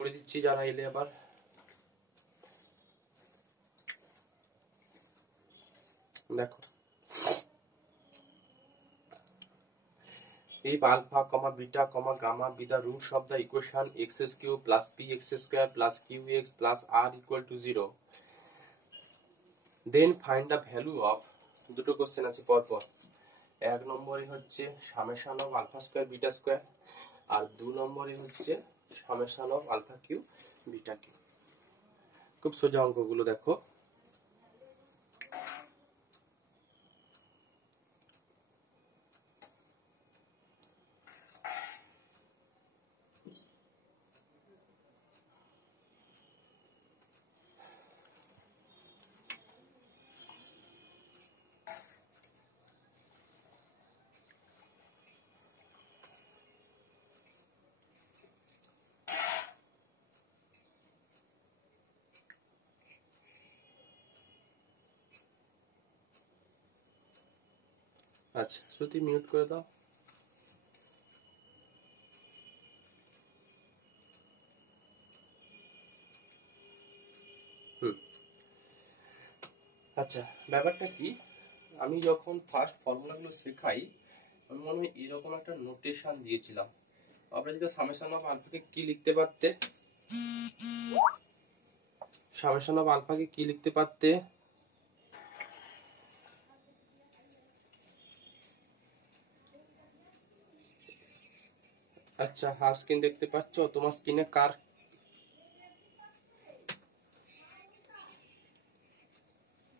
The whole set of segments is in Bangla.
করে দিচ্ছি যারা এলে আবার। দেখো if alpha comma beta comma gamma be the roots of the equation x cube plus px square plus qx plus r equal to 0, then find the value of, দুটো কোশ্চেন আছে পরপর। এক নম্বরে হচ্ছে summation of alpha square beta square, আর 2 নম্বরে হচ্ছে summation of alpha cube beta cube. খুব সোজা অঙ্কগুলো দেখো। আচ্ছা শ্রুতি মিউট করে দাও। আচ্ছা ব্যাপারটা কি, আমি যখন ফার্স্ট ফর্মুলাগুলো শেখাই আমি মনে হয় এরকম একটা নোটেশন দিয়েছিলাম। আপনারা যদি সামেশন অফ আলফাকে কি লিখতে পারতে, সামেশন অফ আলফাকে কি লিখতে পারতে? আচ্ছা হাফ স্ক্রিন দেখতে পাচ্ছ? তোমার স্ক্রিনে কার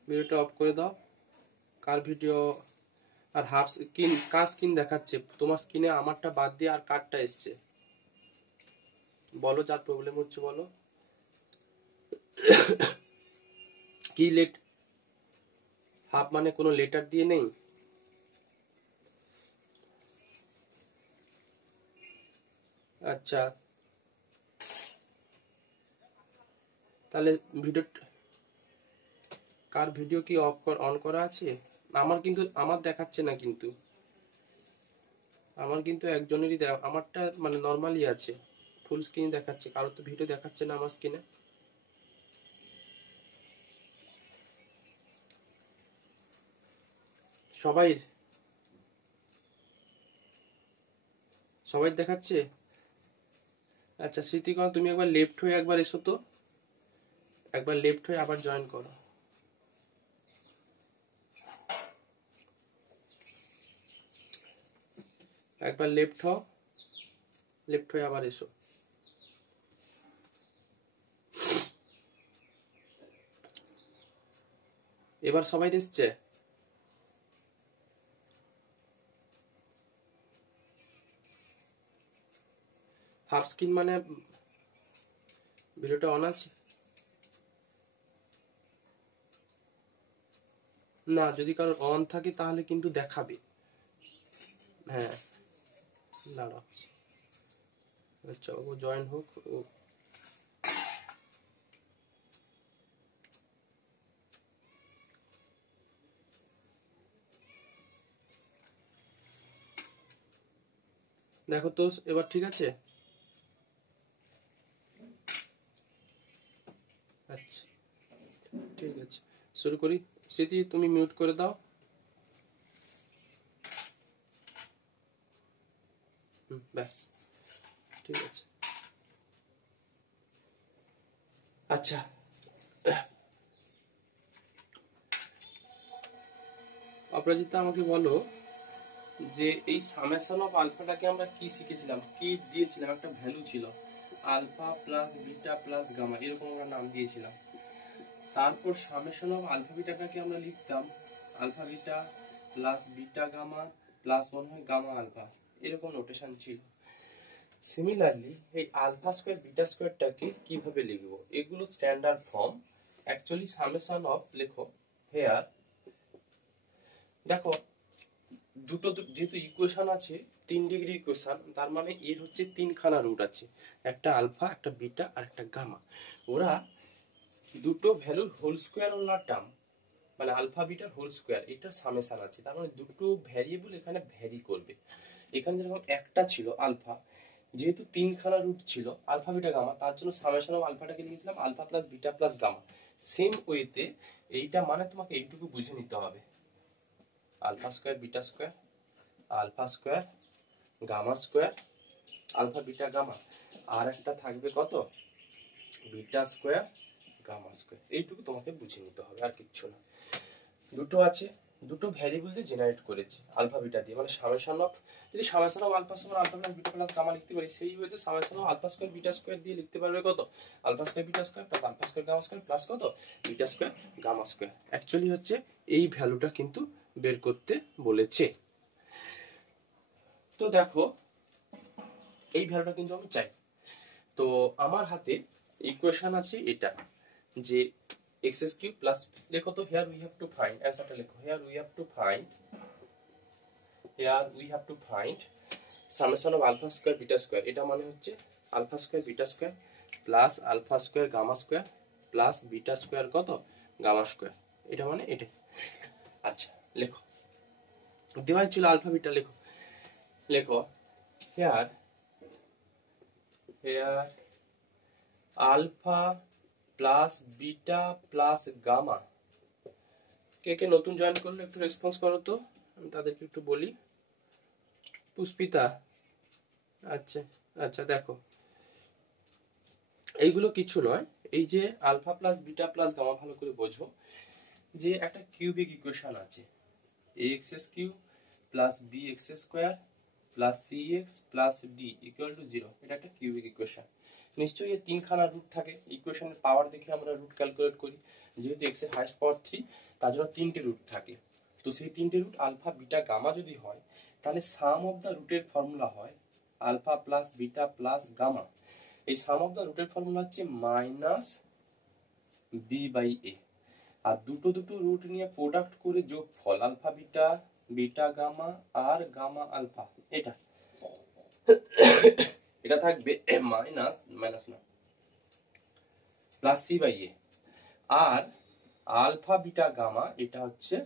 ভিডিওটা অফ করে দাও, কার ভিডিও আর হাফ স্ক্রিন কার স্ক্রিন দেখাচ্ছে তোমার স্ক্রিনে? আমারটা বাদ দিয়ে আর কারটা এসছে বলো, যার প্রবলেম হচ্ছে বলো। কি লেট হাফ মানে কোনো লেটার দিয়ে নেই? আচ্ছা তাহলে ভিডিও কার ভিডিও কি অন করা আছে? আমার কিন্তু আমার দেখাচ্ছে না, কিন্তু আমার কিন্তু একজনেরই আমারটা মানে নরমালি আছে, ফুল স্ক্রিন দেখাচ্ছে, কারোর তো ভিডিও দেখাচ্ছে না আমার স্ক্রিনে। সবাই দেখাচ্ছে? আচ্ছা স্মৃতিকর তুমি একবার লেফট হয়ে একবার এসো তো, একবার লেফট হয়ে আবার জয়েন করো। একবার লেফট হয়ে আবার এসো। এবার সবাই এসছে? হাফ স্ক্রিন মানে ভিডিওটা অন আছে না? যদি কারোর অন থাকে তাহলে কিন্তু দেখাবে। হ্যাঁ দাঁড়াও, আচ্ছা ও জয়েন হোক। দেখো তো এবার ঠিক আছে? আচ্ছা ঠিক আছে শুরু করি। স্মৃতি তুমি মিউট করে দাও। ব্যাস ঠিক আছে। আচ্ছা অপরাজিতা আমাকে বলো যে এই সামেশন অফ আলফাটাকে আমরা কি শিখেছিলাম, কি দিয়েছিলাম? একটা ভ্যালু ছিল alpha plus beta plus gamma, এরকম আমরা নাম দিয়েছিলাম। তারপর সামেশন অফ আলফা বিটাটাকে আমরা লিখতাম alpha beta plus beta gamma plus মনে হয় গামা আলফা, এরকম নোটেশন ছিল। সিমিলারলি এই আলফা স্কয়ার বিটা স্কয়ারটাকে কিভাবে লিখবো? এগুলো standard form. Actually summation of লেখো হেয়ার। দেখো দুটো যেহেতু ইকুয়েশন আছে 3 ডিগ্রি ইকুয়েশন, তার মানে এর হচ্ছে 3খানা রুট আছে, একটা আলফা একটা বিটা আর একটা গামা। ওরা দুটো ভ্যালুর হোল স্কয়ার ওর টার্ম, মানে আলফা বিটার হোল স্কয়ার, এটা সামেশন আছে। তার মানে দুটো ভ্যারিয়েবল এখানে ভ্যারি করবে। এখানে যেরকম একটা ছিল আলফা, যেহেতু তিনখানা রুট ছিল আলফা বিটা গামা, তার জন্য সামেশন অফ আলফাটাকে লিখেছিলাম alpha plus beta plus gamma. Same ওয়েতে এইটা মানে তোমাকে এইটুকু বুঝে নিতে হবে, alpha square beta square, alpha square gamma square, alpha beta gamma, আর একটা থাকবে কত, বিটা স্কোয়ার গামা স্কোয়ার। এইটুকু তোমাকে বুঝে নিতে হবে, আর কিচ্ছু না। দুটো আছে, দুটো ভ্যারিয়েবল দিয়ে জেনারেট করেছে আলফা বিটা দিয়ে, মানে সামেশন অফ, যদি সামেশন অফ আলফা সমান alpha plus beta plus gamma লিখতে পারি, সেই ওয়েতে summation of alpha square beta square দিয়ে লিখতে পারবে কত, alpha square beta square plus alpha square gamma square plus কত, beta square gamma square. Actually হচ্ছে এই ভ্যালুটা কিন্তু বের করতে বলেছে। তো দেখো এই ভ্যালুটা কিন্তু আমি চাই। তো আমার হাতে ইকুয়েশন আছে এটা, যে এক্স কিউব প্লাস, দেখো তো here we have to find, অ্যানসারটা লেখো, here we have to find summation of alpha square beta square. এটা মানে হচ্ছে alpha square beta square plus alpha square gamma square plus beta square কত, গামা স্কয়ার। এটা মানে এটাই। আচ্ছা লেখো, দেওয়া ছিল আলফা বিটা, লেখো লেখো here alpha plus beta plus gamma. কে কে নতুন জয়েন করলে একটু রেসপন্স করো তো, আমি তাদেরকে একটু বলি। পুষ্পিতা, আচ্ছা আচ্ছা, দেখো এইগুলো কিছু নয়, এই যে alpha plus beta plus gamma, ভালো করে বোঝো যে একটা কিউবিক ইকুয়েশন আছে, ax cube plus bx square plus cx plus d equal to 0। এটা একটা কিউবিক ইকুয়েশন। নিশ্চয়ই এর তিনখানা রুট থাকে, ইকুয়েশনের পাওয়ার দেখে আমরা রুট ক্যালকুলেট করি। যেহেতু x এর হাইয়েস্ট পাওয়ার 3, তার জন্য তিনটে রুট থাকে। তো সেই তিনটে রুট আলফা বিটা গামা যদি হয়, তাহলে সাম অফ দ্য রুটের ফর্মুলা হয় alpha plus beta plus gamma. এই সাম অফ দ্য রুটের ফর্মুলা হচ্ছে মাইনাস বি বাই এ। আর দুটো দুটো রুট নিয়ে প্রোডাক্ট করে যোগফল আলফা বিটা, বিটা গামা আর গামা আলফা, এটা এটা থাকবে মাইনাস মাইনাস না প্লাস সি বাই এ। আর আলফা বিটা গামা এটা হচ্ছে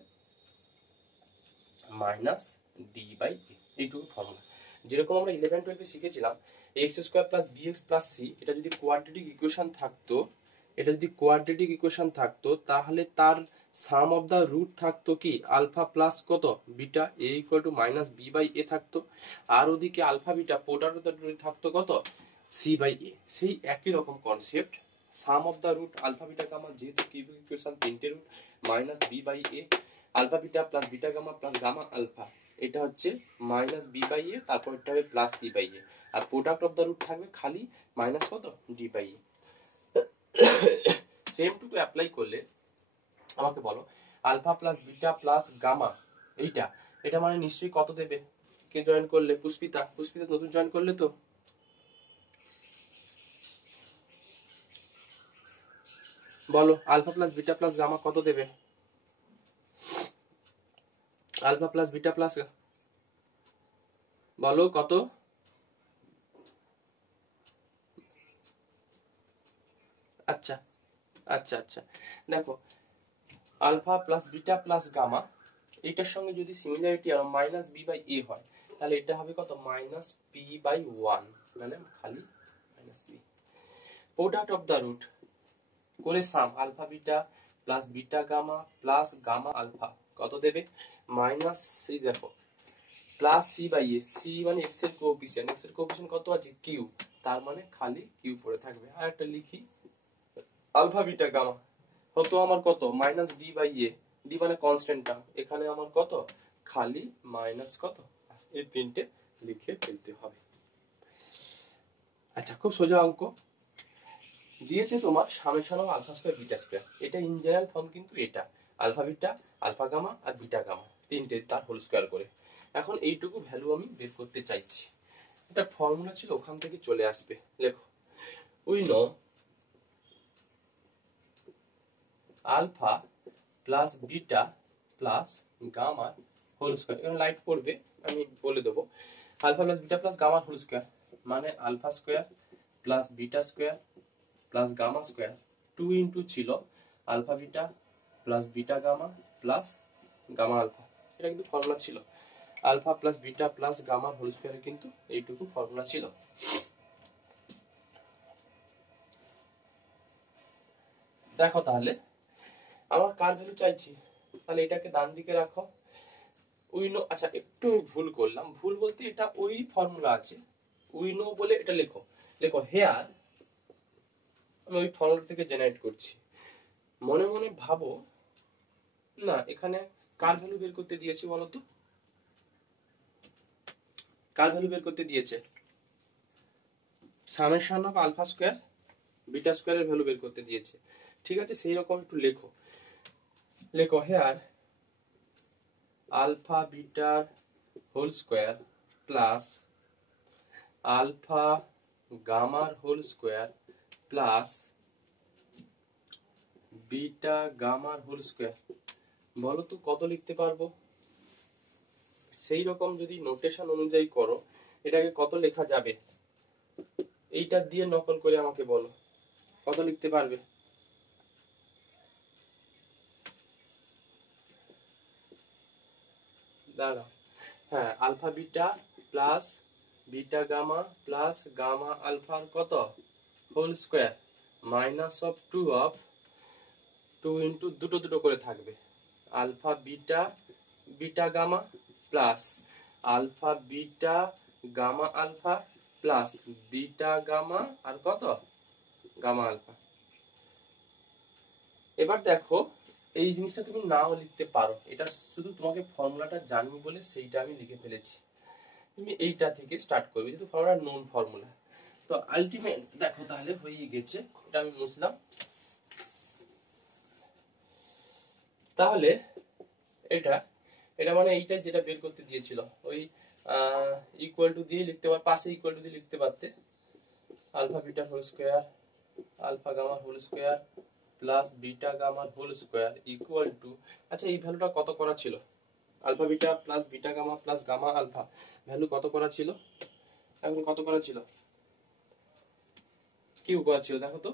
মাইনাস ডি বাই এ। এইটুকু ফর্মুলা। যেরকম আমরা 11-12 শিখেছিলাম x square plus bx plus c, এটা যদি কোয়াড্রেটিক ইকুয়েশন থাকতো, এটা যদি কোয়াড্রেটিক ইকুয়েশন থাকতো, তাহলে তার সাম অফ দা রুট থাকতো কি আলফা প্লাস কত বিটা, এ equal to minus B by A থাকতো। আর ওদিকে আলফা বিটা প্রোডাক্ট থাকতো কত, সি বাই এ। সেই একই রকম concept, sum of the root alpha beta gamma, যেহেতু কিউবিক ইকুয়েশন তিনটে root, minus B by a, alpha beta plus beta gamma plus gamma alpha, এটা হচ্ছে মাইনাস বি বাই এ, তারপর এটা হবে প্লাস সি বাই এ। আর প্রোডাক্ট অফ দা রুট থাকবে খালি মাইনাস কত, ডি বাই এ। সেম টুকু অ্যাপ্লাই করলে আমাকে বলো alpha plus beta plus gamma, এইটা এটা মানে নিশ্চয়ই কত দেবে। কে জয়েন করলে? পুষ্পিতা, পুষ্পিতা নতুন জয়েন করলে তো, বলো alpha plus beta plus gamma কত দেবে? আলফা প্লাস বিটা প্লাস, বলো কত? আচ্ছা আচ্ছা আচ্ছা, দেখো alpha plus beta plus gamma, এটার সঙ্গে যদি সিমিলারিটি আর মাইনাস বি বাই এ হয়, তাহলে এটা হবে কত, মাইনাস পি বাই 1, মানে খালি minus P. Product of the root করে sum alpha beta plus beta gamma plus gamma alpha কত দেবে, মাইনাস সি, দেখো plus C by A. C মানে এক্স এর কোএফিসিয়েন্ট, এক্স এর কোএফিসিয়েন্ট কত আছে, কিউ, তার মানে খালি কিউ পড়ে থাকবে। আর একটা লিখি আলফা বিটা গামা হতো আমার কত, minus d by a, d মানে কনস্ট্যান্ট টার্ম, এখানে আমার কত, খালি মাইনাস কত, এই তিনটে লিখে ফেলতে হবে। আচ্ছা খুব সোজা অঙ্ক দিয়েছে তোমার, summation of alpha square beta square. এটা ইন জেনারেল ফর্ম, কিন্তু এটা আলফা বিটা, আলফা গামা আর বিটা গামা তিনটে তার হোল স্কয়ার করে। এখন এইটুকু ভ্যালু আমি বের করতে চাইছি। এটা ফর্মুলা ছিল, ওখান থেকে চলে আসবে। লেখো we know alpha plus beta plus gamma whole square. এখন লাইট পড়বে, আমি বলে দেবো alpha plus beta plus gamma whole square মানে alpha square plus beta square plus gamma square 2 into ছিল alpha beta plus beta gamma plus gamma alpha. এটা কিন্তু ফর্মুলা ছিল। Alpha plus beta plus gamma whole স্কয়ারে কিন্তু এইটুকু ফর্মুলা ছিল। দেখো তাহলে আমার কার ভ্যালু চাইছি, তাহলে এটাকে ডান দিকে রাখো। উই নো, আচ্ছা একটু ভুল করলাম, ভুল বলতে এটা ওই ফর্মুলা আছে, উই নো বলে এটা লেখো, লেখো হেয়ার, আমি ওই ফর্মুলা থেকে জেনারেট করছি। মনে মনে ভাবো না এখানে কার ভ্যালু বের করতে দিয়েছি বলো তো, কার ভ্যালু বের করতে দিয়েছে? Summation of alpha square beta স্কয়ারের ভ্যালু বের করতে দিয়েছে। ঠিক আছে, সেই রকম একটু লেখো, লেখো হেয়ার আলফা বিটার হোল স্কয়ার প্লাস আলফা গামার হোল স্কয়ার প্লাস বিটা গামার হোল স্কয়ার। বলো তো কত লিখতে পারবো? সেই রকম যদি নোটেশন অনুযায়ী করো এটাকে কত লেখা যাবে, এইটা দিয়ে নকল করে আমাকে বলো কত লিখতে পারবে। দাঁড়াও, হ্যাঁ alpha beta plus beta gamma plus gamma আলফার কত whole square minus of 2 of 2 into দুটো দুটো করে থাকবে alpha beta beta gamma plus alpha beta gamma alpha plus beta gamma আর কত গামা আলফা। এবার দেখো এই জিনিসটা তুমি নাও লিখতে পারো, এটা শুধু তোমাকে ফর্মুলাটা জানি বলে সেইটা আমি লিখে ফেলেছি। তুমি এইটা থেকে স্টার্ট করবে, যেহেতু ফর্মুলা নোন ফর্মুলা। তো আলটিমেট দেখো তাহলে হয়ে গেছে, এটা আমি মুছলাম। তাহলে এটা এটা মানে এইটাই যেটা বের করতে দিয়েছিল, ওই ইকুয়াল টু দিয়ে লিখতে পার, পাশে ইকুয়াল টু দিয়ে লিখতে পারতে alpha beta whole square alpha gamma whole square plus beta gamma whole square equal to, আচ্ছা এই ভ্যালুটা কত করা ছিল? Alpha beta plus beta gamma plus gamma alpha value কত করা ছিল? এখন কত করা ছিল? কিউ করা ছিল, দেখো তো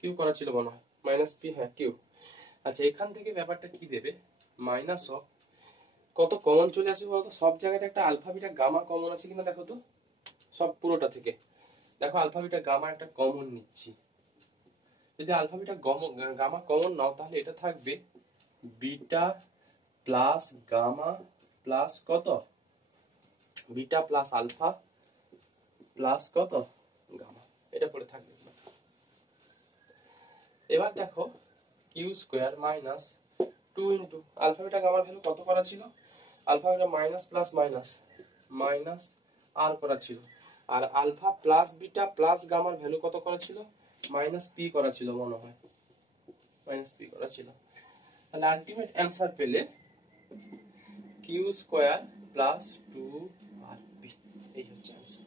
কিউ করা ছিল মনে হয় মাইনাস পি, হ্যাঁ কিউ। আচ্ছা এখান থেকে ব্যাপারটা কি দেবে, মাইনাস অফ কত কমন চলে আসবে বলতো, সব জায়গাতে একটা আলফা বিটা গামা কমন আছে কিনা দেখো তো, সব পুরোটা থেকে দেখো আলফা বিটা গামা একটা কমন নিচ্ছি। যদি আলফা বিটা গামা কমন নাও তাহলে এটা থাকবে বিটা প্লাস গামা প্লাস কত বিটা প্লাস আলফা প্লাস কত গামা, এটা পড়ে থাকবে। এবার দেখো Q square minus 2 into alpha beta গামার ভ্যালু কত করা ছিল, alpha beta minus plus minus minus আর করা ছিল, আর আলফা প্লাস বিটা প্লাস গামার ভ্যালু কত করা ছিল, মাইনাস পি করা ছিল মনে হয়, মাইনাস পি করা ছিল। তাহলে আলটিমেট অ্যান্সার পেলে কিউ স্কয়ার প্লাস 2 আর পি, এই হচ্ছে অ্যান্সার।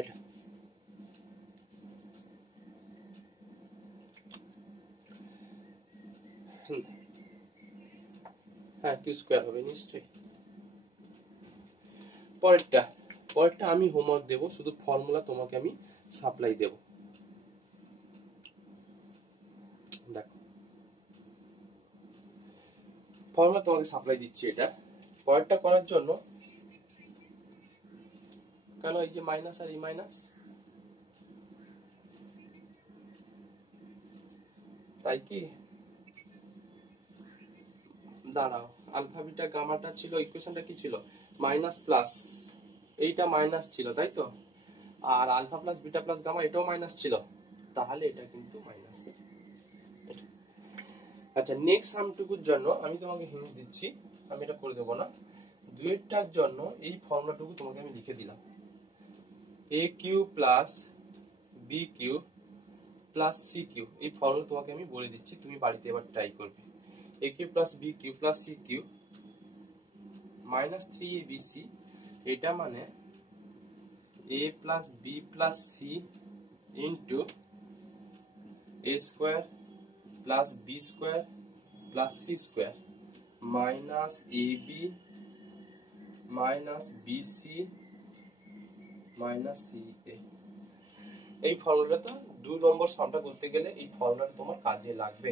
এটা হ্যাঁ কিউ স্কয়ার হবে নিশ্চয়ই। পরেরটা আমি হোমওয়ার্ক দেব, শুধু ফর্মুলা তোমাকে আমি সাপ্লাই দেব। দেখো ফর্মুলা তোমাকে সাপ্লাই দিচ্ছি, এটা পরেরটা করার জন্য কেন এই যে মাইনাস আর এই মাইনাস, তাই কি দাঁড়াও আলফা বিটা গামাটা ছিল ইকুয়েশনটা কি ছিল মাইনাস প্লাস, এইটা মাইনাস ছিল তাই তো, আর alpha plus beta plus gamma এটাও মাইনাস ছিল, তাহলে এটা কিন্তু মাইনাস। আচ্ছা নেক্সট সামটুকুর জন্য আমি তোমাকে হিন্ট দিচ্ছি, আমি এটা করে দেবো না, দুইটার জন্য এই ফর্মুলাটুকু তোমাকে আমি লিখে দিলাম, A Q plus B Q plus C cube, এই ফর্মুলা তোমাকে আমি বলে দিচ্ছি, তুমি বাড়িতে এবার ট্রাই করবে। A Q plus B Q plus C cube minus 3abc, এটা মানে a plus B plus C into A square plus B square plus C square minus ab minus BC minus C A. এই ফর্মুলাটা 2 নম্বর সামটা করতে গেলে এই ফর্মুলাটা তোমার কাজে লাগবে।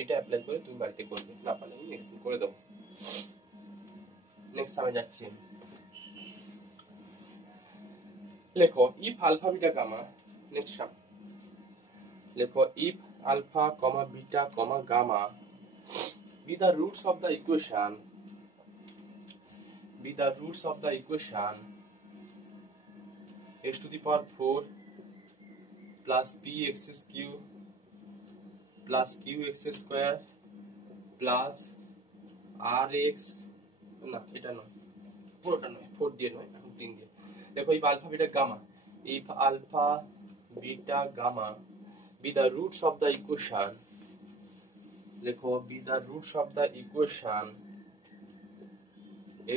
এটা অ্যাপ্লাই করে তুমি বাড়িতে করবে, না পারলে আমি নেক্সট দিন করে দেবো। নেক্সট আমি যাচ্ছি, লেখো if alpha beta gamma, next লেখো if alpha comma beta comma gamma be the roots of the equation x to the power 4 plus bx cube plus qx square plus rx, না এটা নয়, পুরোটা নয়, 4 দিয়ে নয়, এখন 3 দিয়ে। দেখো এই alpha beta gamma, if alpha beta gamma be the roots of the equation, লেখো be the roots of the equation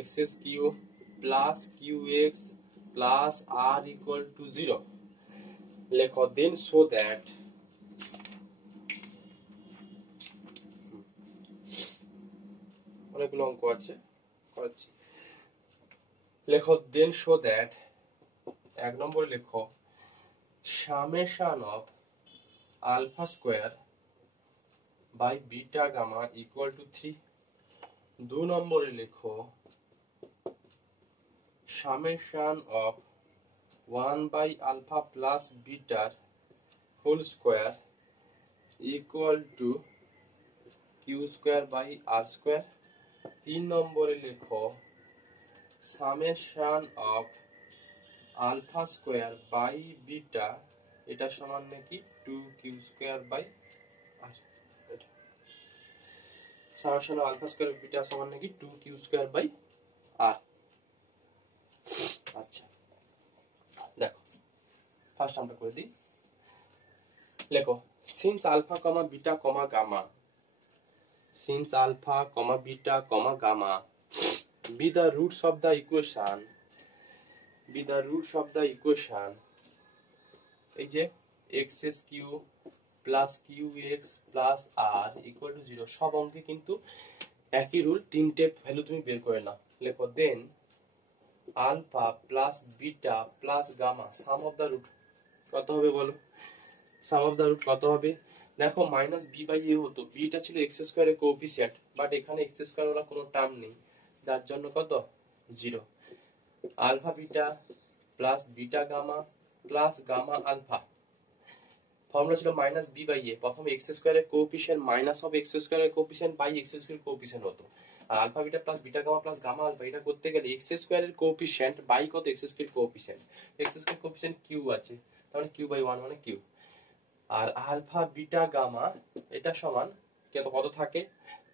x cube plus qx plus r equal to 0, লেখো then show that অনেকগুলো অঙ্ক আছে করাচ্ছি, লেখো then show that, এক নম্বরে লেখো summation of alpha square by beta gamma equal to 3, 2 নম্বরে লেখো summation of 1 by alpha plus beta whole square equal to q square by r square, 3 নম্বরে লেখো summation of alpha square by beta এটা সমান নাকি 2q square by r, summation of alpha square by beta সমান নাকি 2q square by r। আচ্ছা দেখো ফার্স্ট আমরা করে দিই, লেখো since alpha comma beta comma gamma, since alpha comma beta comma gamma be the roots of the equation, be the roots of the equation, এই যে x cube plus qx plus r equal to 0, সব অঙ্কে কিন্তু একই রুল, তিনটে ভ্যালু তুমি বের করে নাও। লেখো then alpha plus beta plus gamma sum of the root কত হবে বলো, সাম অফ দা রুট কত হবে, দেখো মাইনাস বি বাই এ হতো, বিটা ছিল এক্স স্কোয়ারের কোএফিসিয়েন্ট, বাট এখানে এক্স স্কোয়ার ওরা কোনো টার্ম নেই, যার জন্য কত 0, alpha beta plus beta gamma plus gamma alpha, formula ছিল মাইনাস বি বাই এ, প্রথমে এক্স স্কোয়ারের কোএফিসিয়েন্ট মাইনাস অফ এক্স স্কোয়ারের কোএফিসিয়েন্ট বাই এক্স স্কোয়ারের কোএফিসিয়েন্ট হতো, আর alpha beta plus beta gamma plus gamma alpha এটা করতে গেলে এক্স স্কোয়ারের কোএফিসিয়েন্ট বাই কত এক্স স্কোয়ারের কোএফিসিয়েন্ট, এক্স স্কোয়ারের কোএফিসিয়েন্ট কিউ আছে, তাহলে কিউ বাই 1 মানে কিউ, আর আলফা বিটা গামা এটা সমান কত থাকে,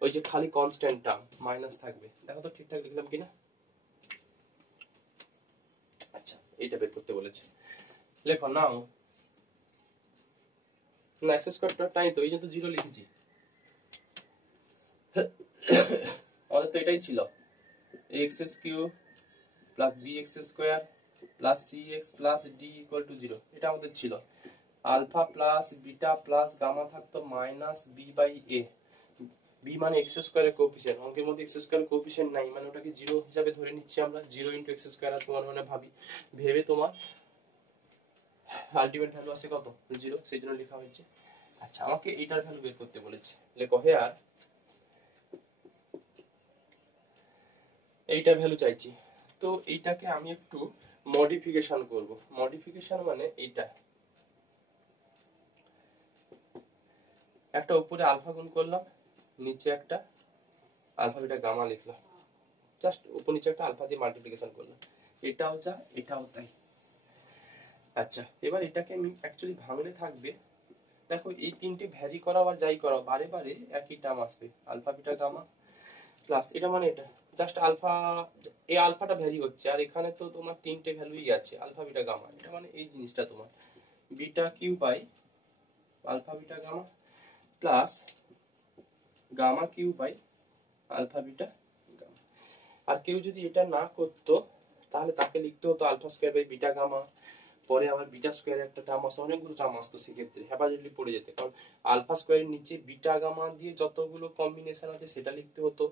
ওই যে খালি কনস্ট্যান্ট টার্ম মাইনাস থাকবে, দেখো তো ঠিকঠাক লিখলাম কিনা। আচ্ছা এইটা বের করতে বলেছে, লেখো নাও না এক্স স্কোয়ারটা টাই তো, এই জন্য তো 0 লিখেছি, আমাদের তো এটাই ছিল x cube plus b x square plus c x plus d equal to 0, এটা আমাদের ছিল, alpha plus beta plus gamma থাকতো minus B by a, b মানে এক্স স্কোয়ারের কোএফিসিয়েন্ট, অঙ্কের মধ্যে এক্স স্কোয়ারের কোএফিসিয়েন্ট নাই মানে ওটাকে 0 হিসাবে ধরে নিচ্ছি আমরা, 0 ইনটু এক্স স্কোয়ার আর তোমার মানে ভাবি ভেবে তোমার আলটিমেট ভ্যালু আছে কত 0, সেই জন্য লেখা হয়েছে। আচ্ছা আমাকে এইটার ভ্যালু বের করতে বলেছে, লেখো হেয়ার এইটার ভ্যালু চাইছি, তো এইটাকে আমি একটু মডিফিকেশন করব, মডিফিকেশন মানে এইটা একটা উপরে আলফা গুণ করলাম, নিচে একটা আলফা বিটা গামা লিখলাম, জাস্ট উপর নিচে একটা আলফা দিয়ে মাল্টিপ্লিকেশন করলাম, এটাও যা এটাও তাই। আচ্ছা এবার এটাকে আমি অ্যাকচুয়ালি ভাঙলে থাকবে, দেখো এই তিনটে ভ্যারি করা আর যাই করা বারে বারে একই টার্ম আসবে, আলফা বিটা গামা প্লাস এটা মানে এটা জাস্ট আলফা, এই আলফাটা ভ্যারি হচ্ছে আর এখানে তো তোমার তিনটে ভ্যালুই আছে আলফা বিটা গামা, এটা মানে এই জিনিসটা তোমার beta q by alpha beta gamma plus gamma q by alpha beta gamma. আর কেউ যদি এটা না করতো তাহলে তাকে লিখতে হতো alpha square by beta gamma, পরে আবার বিটা স্কয়ারের একটা টার্ম আসতো, অনেকগুলো টার্ম আসতো, সেক্ষেত্রে হ্যাপাজেটলি পড়ে যেতে, কারণ আলফা স্কয়ারের নিচে বিটা গামা দিয়ে যতগুলো কম্বিনেশন আছে সেটা লিখতে হতো,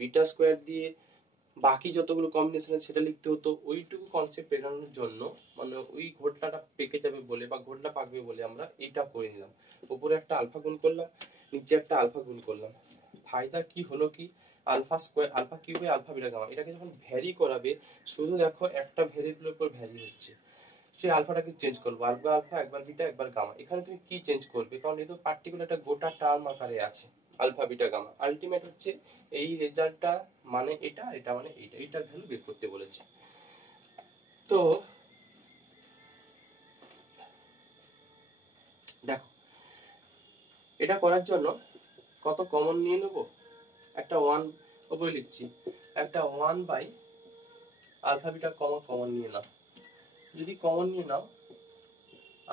বিটা স্কয়ার দিয়ে বাকি যতগুলো কম্বিনেশন আছে সেটা লিখতে হতো, ওইটুকু কনসেপ্ট এড়ানোর জন্য মানে ওই ঘটনাটা পেকে যাবে বলে বা ঘটনা পাকবে বলে আমরা এটা করে নিলাম, উপরে একটা আলফা গুণ করলাম নিচে একটা আলফা গুণ করলাম। ফায়দা কি হলো কি, আলফা স্কোয়ার আলফা কিউবে আলফা বিটা গামা, এটাকে যখন ভ্যারি করাবে শুধু দেখো একটা ভ্যারিয়েবলের উপর ভ্যারি হচ্ছে, সেই আলফাটাকে চেঞ্জ করবো, একবার আলফা একবার বিটা একবার গামা। এখানে তুমি কি চেঞ্জ করবে, কারণ এই তো পার্টিকুলার একটা গোটা টার্ম আকারে আছে আলফা বিটা গামা। আলটিমেট হচ্ছে এই রেজাল্টটা মানে এটা, এটা মানে এইটা, এইটার ভ্যালু বের করতে বলেছে। তো দেখো এটা করার জন্য কত কমন নিয়ে নেব, একটা 1 ওপরে লিখছি, একটা 1 বাই আলফা বিটা কমন নিয়ে নাও। যদি কমন নিয়ে নাও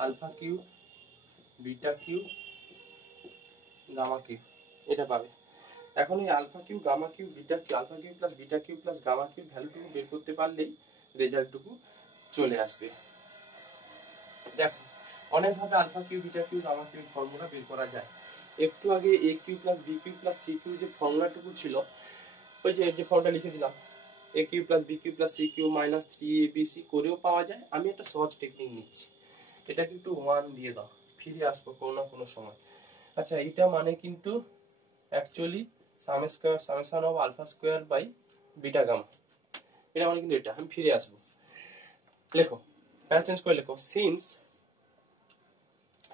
alpha cube beta cube gamma cube, এটা পাবে। এখন এই alpha cube gamma cube beta cube, alpha cube plus beta cube plus gamma cube ভ্যালুটুকু বের করতে পারলেই রেজাল্টটুকু চলে আসবে। দেখো অনেকভাবে alpha cube beta cube gamma cube formula বের করা যায়। একটু আগে a cube plus b cube plus c cube যে ফর্মুলাটুকু ছিল, ওই যে ফর্মুলা লিখে দিলাম, a cube plus b cube plus c cube minus 3abc করেও পাওয়া যায়। আমি একটা সহজ টেকনিক নিচ্ছি, এটাকে একটু 1 দিয়ে দাও, ফিরে আসবো কোনো না কোনো সময়। আচ্ছা এটা মানে কিন্তু actually summation of alpha square by beta gamma, এটা মানে কিন্তু এটা। আমি ফিরে আসবো, লেখো প্যারা চেঞ্জ করে লেখো,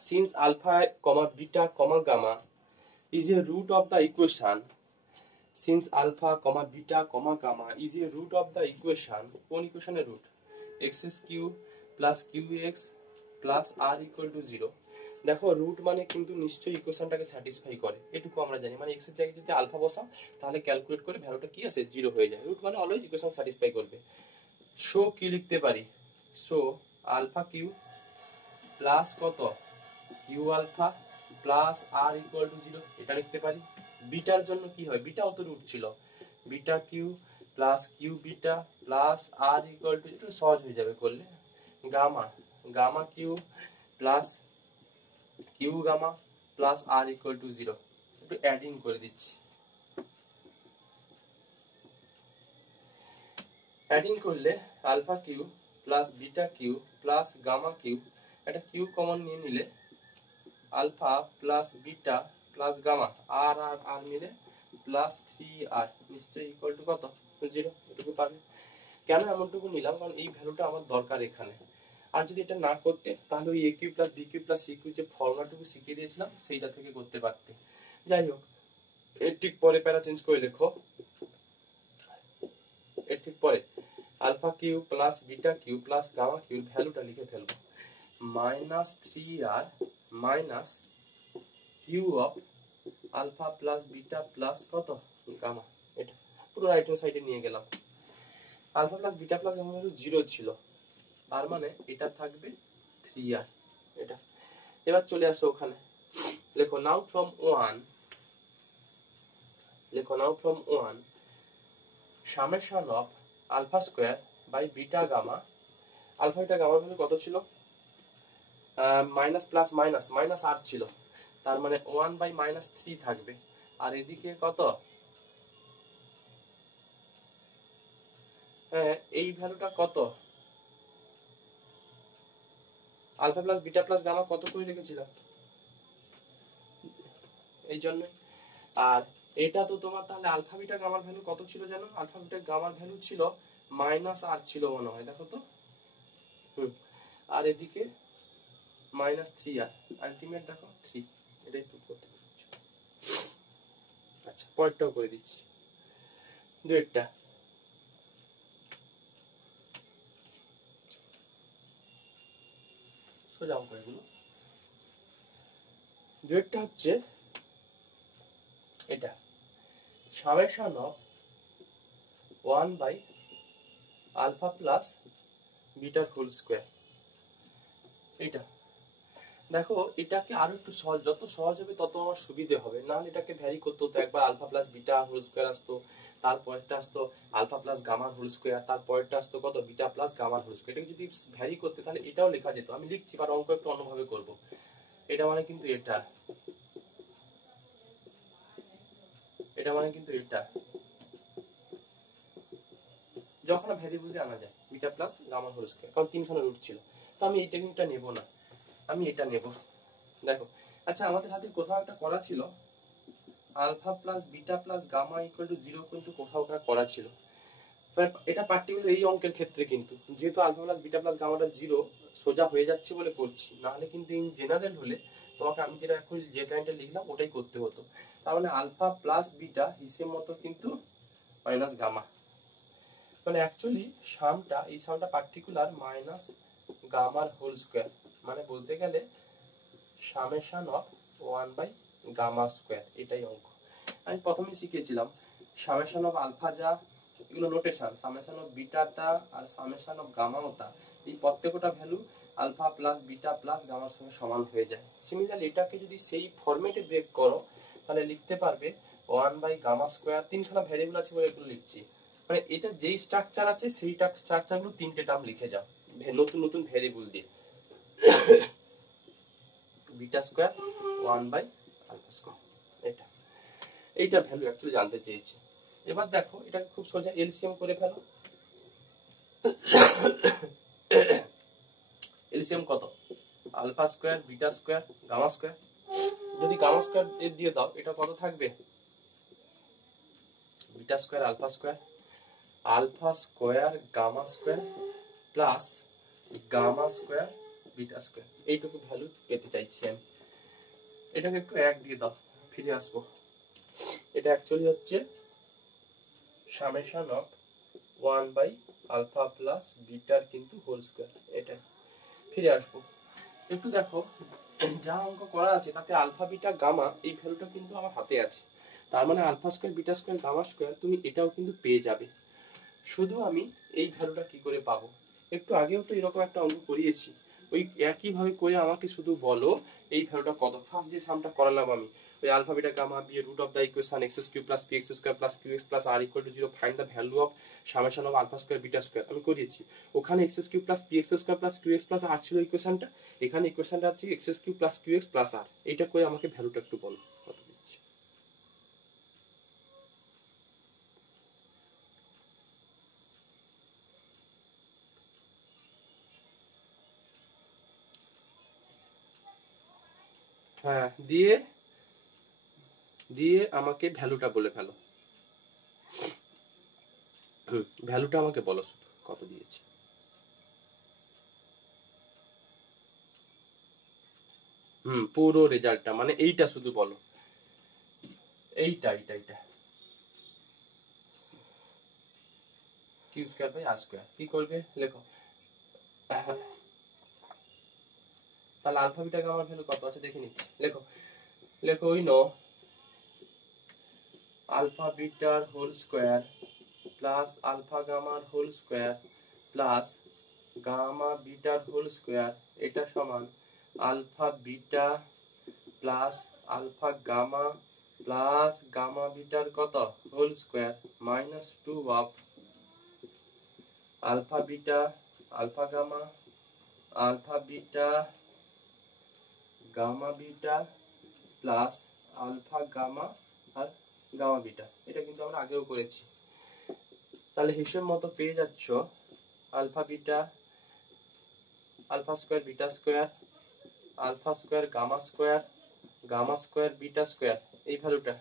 since alpha comma beta comma gamma is a root of the equation, since alpha comma beta comma gamma is a root of the equation, কোন ইকুয়েশনের root, x cube plus qx plus r equal to 0। দেখো রুট মানে কিন্তু নিশ্চয়ই ইকুয়েশনটাকে স্যাটিসফাই করে, এটুকু আমরা জানি। মানে x এর জায়গায় যদি আলফা বসাও তাহলে ক্যালকুলেট করে ভ্যালুটা কি আসে, 0 হয়ে যায়। রুট মানে অলওয়েজ ইকুয়েশন স্যাটিসফাই করবে। সো কি লিখতে পারি, সো আলফা কিউ প্লাস কত q alpha plus r equal to 0, এটা লিখতে পারি। বিটার জন্য কি হয়, বিটা অত রুট ছিল, beta q plus q beta plus r equal to, একটু সহজ হয়ে যাবে করলে। Gamma q plus q gamma plus r equal to 0, একটু অ্যাডিং করে দিচ্ছি। অ্যাডিং করলে alpha q plus beta q plus gamma q, একটা কিউ কমন নিয়ে নিলে alpha plus beta plus gamma, r r r মিলে প্লাস 3r নিশ্চয়ই ইকুয়াল টু কত, 0। এটুকু পাবে। কেন এমনটুকু নিলাম, কারণ এই ভ্যালুটা আমার দরকার এখানে। আর যদি এটা না করতে তাহলে ওই a Q plus B Q plus C q যে ফর্মুলাটুকু শিখিয়ে দিয়েছিলাম সেইটা থেকে করতে পারতে। যাই হোক, এর ঠিক পরে প্যারা চেঞ্জ করে লেখো, এর ঠিক পরে alpha q plus beta q plus gamma q ভ্যালুটা লিখে ফেলবো, minus 3r minus q of alpha plus beta plus কত গামা। এটা পুরো রাইট হ্যান্ড সাইডে নিয়ে গেলাম। Alpha plus beta plus gamma value 0 ছিল, তার মানে এটা থাকবে 3r। এটা এবার চলে আসো ওখানে, লেখো নাও ফ্রম 1, লেখো now from 1 summation of alpha square by beta gamma. Alpha beta gamma value কত ছিল, minus plus minus minus r ছিল, তার মানে 1 বাই মাইনাস 3 থাকবে। আর এদিকে কত, এই ভ্যালুটা কত, alpha plus beta plus gamma কত করে রেখেছিলাম এই জন্য। আর এটা তো তোমার তাহলে আলফা বিটা গামার ভ্যালু কত ছিল জানো, আলফা বিটা গামার ভ্যালু ছিল মাইনাস আর ছিল মনে হয়, দেখো তো। আর এদিকে মাইনাস 3r, আলটিমেট দেখো 3, এটাই প্রুফ করতে পারছি। আচ্ছা পরেরটাও করে দিচ্ছি, দুইটা সোজা অঙ্ক এগুলো। দুইটা হচ্ছে এটা summation of 1 by alpha plus বিটার হোল স্কোয়ার। এটা দেখো এটাকে আরো একটু সহজ, যত সহজ হবে তত আমার সুবিধে হবে। নাহলে এটাকে ভ্যারি করতে হতো, একবার alpha plus beta whole square আসতো, তারপরটা আসতো আলফা প্লাস গামার হোল স্কোয়ার, তারপরটা আসতো কত বিটা প্লাস গামার হোল স্কোয়ার। এটাকে যদি ভ্যারি করতে তাহলে এটাও লেখা যেত। আমি লিখছি কারণ অঙ্ক একটু অন্যভাবে করব। এটা মানে কিন্তু এটা, এটা মানে কিন্তু এটা, যখন ভ্যারিয়েবল আনা যায় beta plus gamma whole square, কারণ তিনখানা রুট ছিল। তো আমি এই টেকনিকটা নেব না, আমি এটা নেব। দেখো আচ্ছা আমাদের হাতে কোথাও একটা করা ছিল, alpha plus beta plus gamma equal to 0 কিন্তু কোথাও করা ছিল। এটা পার্টিকুলার এই অঙ্কের ক্ষেত্রে কিন্তু যেহেতু আলফা প্লাস বিটা প্লাস গামাটা 0 সোজা হয়ে যাচ্ছে বলে করছি, নাহলে কিন্তু ইন জেনারেল হলে তোমাকে আমি যেটা এখন যে লাইনটা লিখলাম ওটাই করতে হতো। তার মানে আলফা প্লাস বিটা হিসেব মতো কিন্তু মাইনাস গামা, মানে অ্যাকচুয়ালি সামটা এই সামটা পার্টিকুলার মাইনাস গামার হোল স্কয়ার, মানে বলতে গেলে summation of 1 by gamma square, এটাই অঙ্ক। আমি প্রথমেই শিখেছিলাম সামেশন অফ আলফা, যা এগুলো নোটেশন, সামেশন অফ বিটাটা আর সামেশন অফ গামাটা এই প্রত্যেকটা value alpha plus beta plus গামার সঙ্গে সমান হয়ে যায়। সিমিলারলি এটাকে যদি সেই ফরম্যাটে ব্রেক করো তাহলে লিখতে পারবে 1 বাই গামা স্কয়ার, তিনখানা ভ্যারিয়েবল আছে বলে এগুলো লিখছি, মানে এটা যেই স্ট্রাকচার আছে সেই স্ট্রাকচারগুলো তিনটে টার্ম লিখে যাও নতুন নতুন ভ্যারিয়েবল দিয়ে। Beta square 1 by alpha square, এটা এইটা ভ্যালু অ্যাকচুয়ালি জানতে চেয়েছি। এবার দেখো এটা খুব সোজা, এলসিএম করে ফেলো। এলসিএম কত? Alpha square beta square gamma square. যদি গামা স্কয়ার এর দিয়ে দাও এটা কত থাকবে? Beta square alpha square, alpha square gamma square plus gamma square beta square, এইটুকু ভ্যালু পেতে চাইছি আমি। এটাকে একটু 1 দিয়ে দাও, ফিরে আসবো। এটা অ্যাকচুয়ালি হচ্ছে summation of 1 by alpha plus বিটার কিন্তু হোল স্কয়ার, এটা ফিরে আসবো। একটু দেখো যা অঙ্ক করা আছে তাতে আলফা বিটা গামা এই ভ্যালুটা কিন্তু আমার হাতে আছে, তার মানে alpha square beta square gamma square তুমি এটাও কিন্তু পেয়ে যাবে। শুধু আমি এই ভ্যালুটা কি করে পাবো, একটু আগেও তো এরকম একটা অঙ্ক করিয়েছি, ওই একই ভাবে করে আমাকে শুধু বলো এই ভ্যালুটা কত। ফার্স্ট যে সামটা করালাম আমি ওই alpha beta gamma be root of the equation x cube plus px square plus qx plus r equal to 0 find the value of summation of alpha square beta square আমি করিয়েছি। ওখানে x cube plus px square plus qx plus r ছিল ইকুয়েশনটা, এখানে ইকুয়েশনটা আছে x cube plus qx plus r। এইটা করে আমাকে ভ্যালুটা একটু বলো কত দিচ্ছে। হ্যাঁ, দিয়ে দিয়ে আমাকে ভ্যালুটা বলে ফেলো। ভ্যালুটা আমাকে বলো শুধু কত দিয়েছে। পুরো রেজাল্টটা মানে এইটা শুধু বলো, এইটা এইটা এইটা q square by r square. কি করবে লেখো, তাহলে আলফা বিটা গামার ভ্যালু কত আছে দেখে নিচ্ছি। লেখো লেখো ওই নো আলফা বিটার হোল স্কয়ার প্লাস আলফা গামার হোল স্কয়ার প্লাস গামা বিটার হোল স্কয়ার, এটা সমান alpha beta plus alpha gamma plus gamma বিটার কত whole square minus 2 of alpha beta alpha gamma alpha beta gamma beta plus alpha gamma আর গামা বিটা। এটা কিন্তু আমরা আগেও করেছি। তাহলে হিসেব মতো পেয়ে যাচ্ছ alpha beta alpha square beta square alpha square gamma square beta square, এই ভ্যালুটা।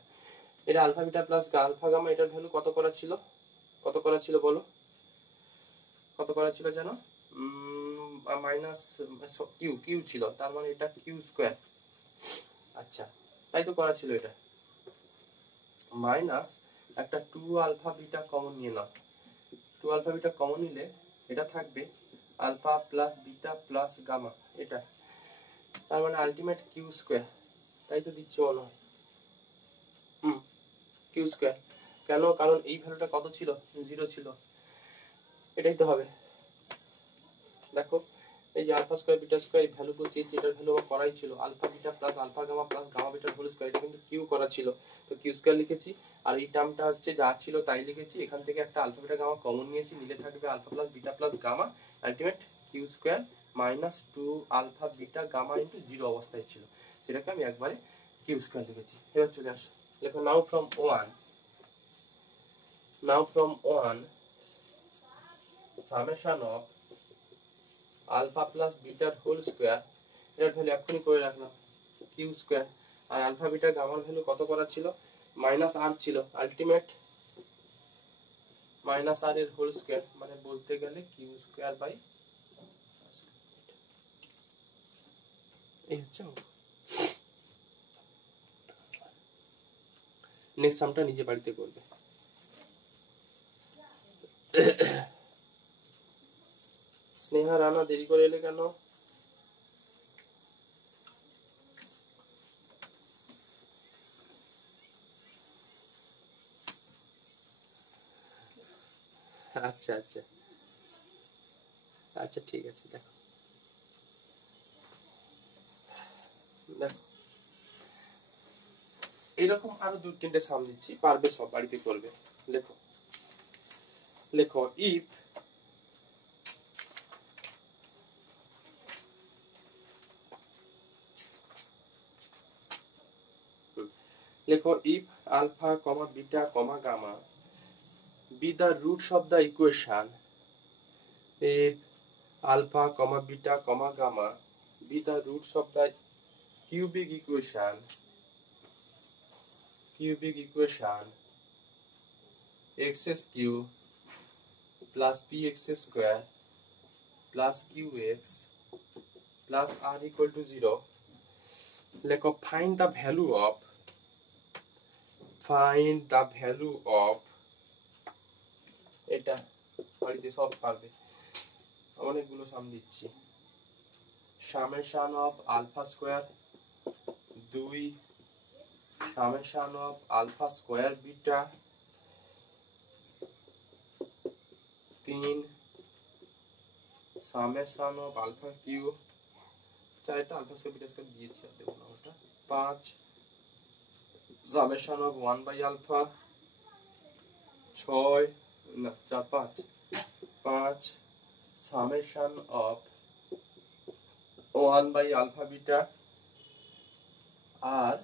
এটা alpha beta plus alpha gamma, এটার ভ্যালু কত করা ছিল? কত করা ছিল বলো, কত করা ছিল জানো? মাইনাস কিউ কিউ ছিল, তার মানে এটা কিউ স্কয়ার। আচ্ছা তাই তো করা ছিল, এটা মাইনাস একটা 2 আলফা বিটা কমন নিয়ে নাও। 2 আলফা বিটা কমন নিলে এটা থাকবে alpha plus beta plus gamma, এটা তার মানে আলটিমেট কিউ স্কয়ার। তাই তো দিচ্ছে মনে হয়, কিউ স্কয়ার। কেন? কারণ এই ভ্যালুটা কত ছিল? 0 ছিল, এটাই তো হবে। দেখো এই যে আলফা স্কয়ার বিটা স্কয়ার এই ভ্যালু বলছি, যেটার ভ্যালু আমার করাই ছিল alpha beta plus alpha gamma plus gamma বিটার হোল স্কয়ার, এটা কিন্তু কিউ করা ছিল, তো কিউ স্কয়ার লিখেছি। আর এই টার্মটা হচ্ছে যা ছিল তাই লিখেছি, এখান থেকে একটা আলফা বিটা গামা কমন নিয়েছি, নিলে থাকবে alpha plus beta plus gamma ultimate q square minus 2 alpha beta gamma into 0 অবস্থায় ছিল, সেটাকে আমি একবারে কিউ স্কয়ার লিখেছি। এবার চলে আসো, দেখো now from 1 summation of alpha plus বিটার হোল স্কয়ার, এর ভ্যালু এখনই করে রাখলাম কিউ স্কয়ার। আর আলফা বিটা গামার ভ্যালু কত করা ছিল? মাইনাস আর ছিল, আলটিমেট মাইনাস আর এর হোল স্কয়ার, মানে বলতে গেলে কিউ স্কয়ার বাই এই হচ্ছে। নেক্সট সামটা নিজে বাড়িতে করবে। স্নেহা রানা দেরি করে এলে কেন? আচ্ছা আচ্ছা আচ্ছা ঠিক আছে। দেখো দেখো এরকম আরো 2-3টে সাম দিচ্ছি, পারবে, সব বাড়িতে করবে। লেখো লেখো ইফ লেখো if alpha comma beta comma gamma be the roots of the equation, if alpha comma beta comma gamma be the roots of the cubic equation x cube plus px square plus qx plus r equal to 0, like find the value of এটা বাড়িতে সব পারবে। অনেকগুলো সাম দিচ্ছি। Summation of alpha square 2, summation of alpha square beta 3, summation of alpha cube, চারটা আলফা স্কয়ার বিটা স্কয়ার দিয়েছি, আর দেবো না ওটা। 5, সামেশন অফ 1 বাই আলফা 6 না 4 5 summation of 1 by alpha beta, আর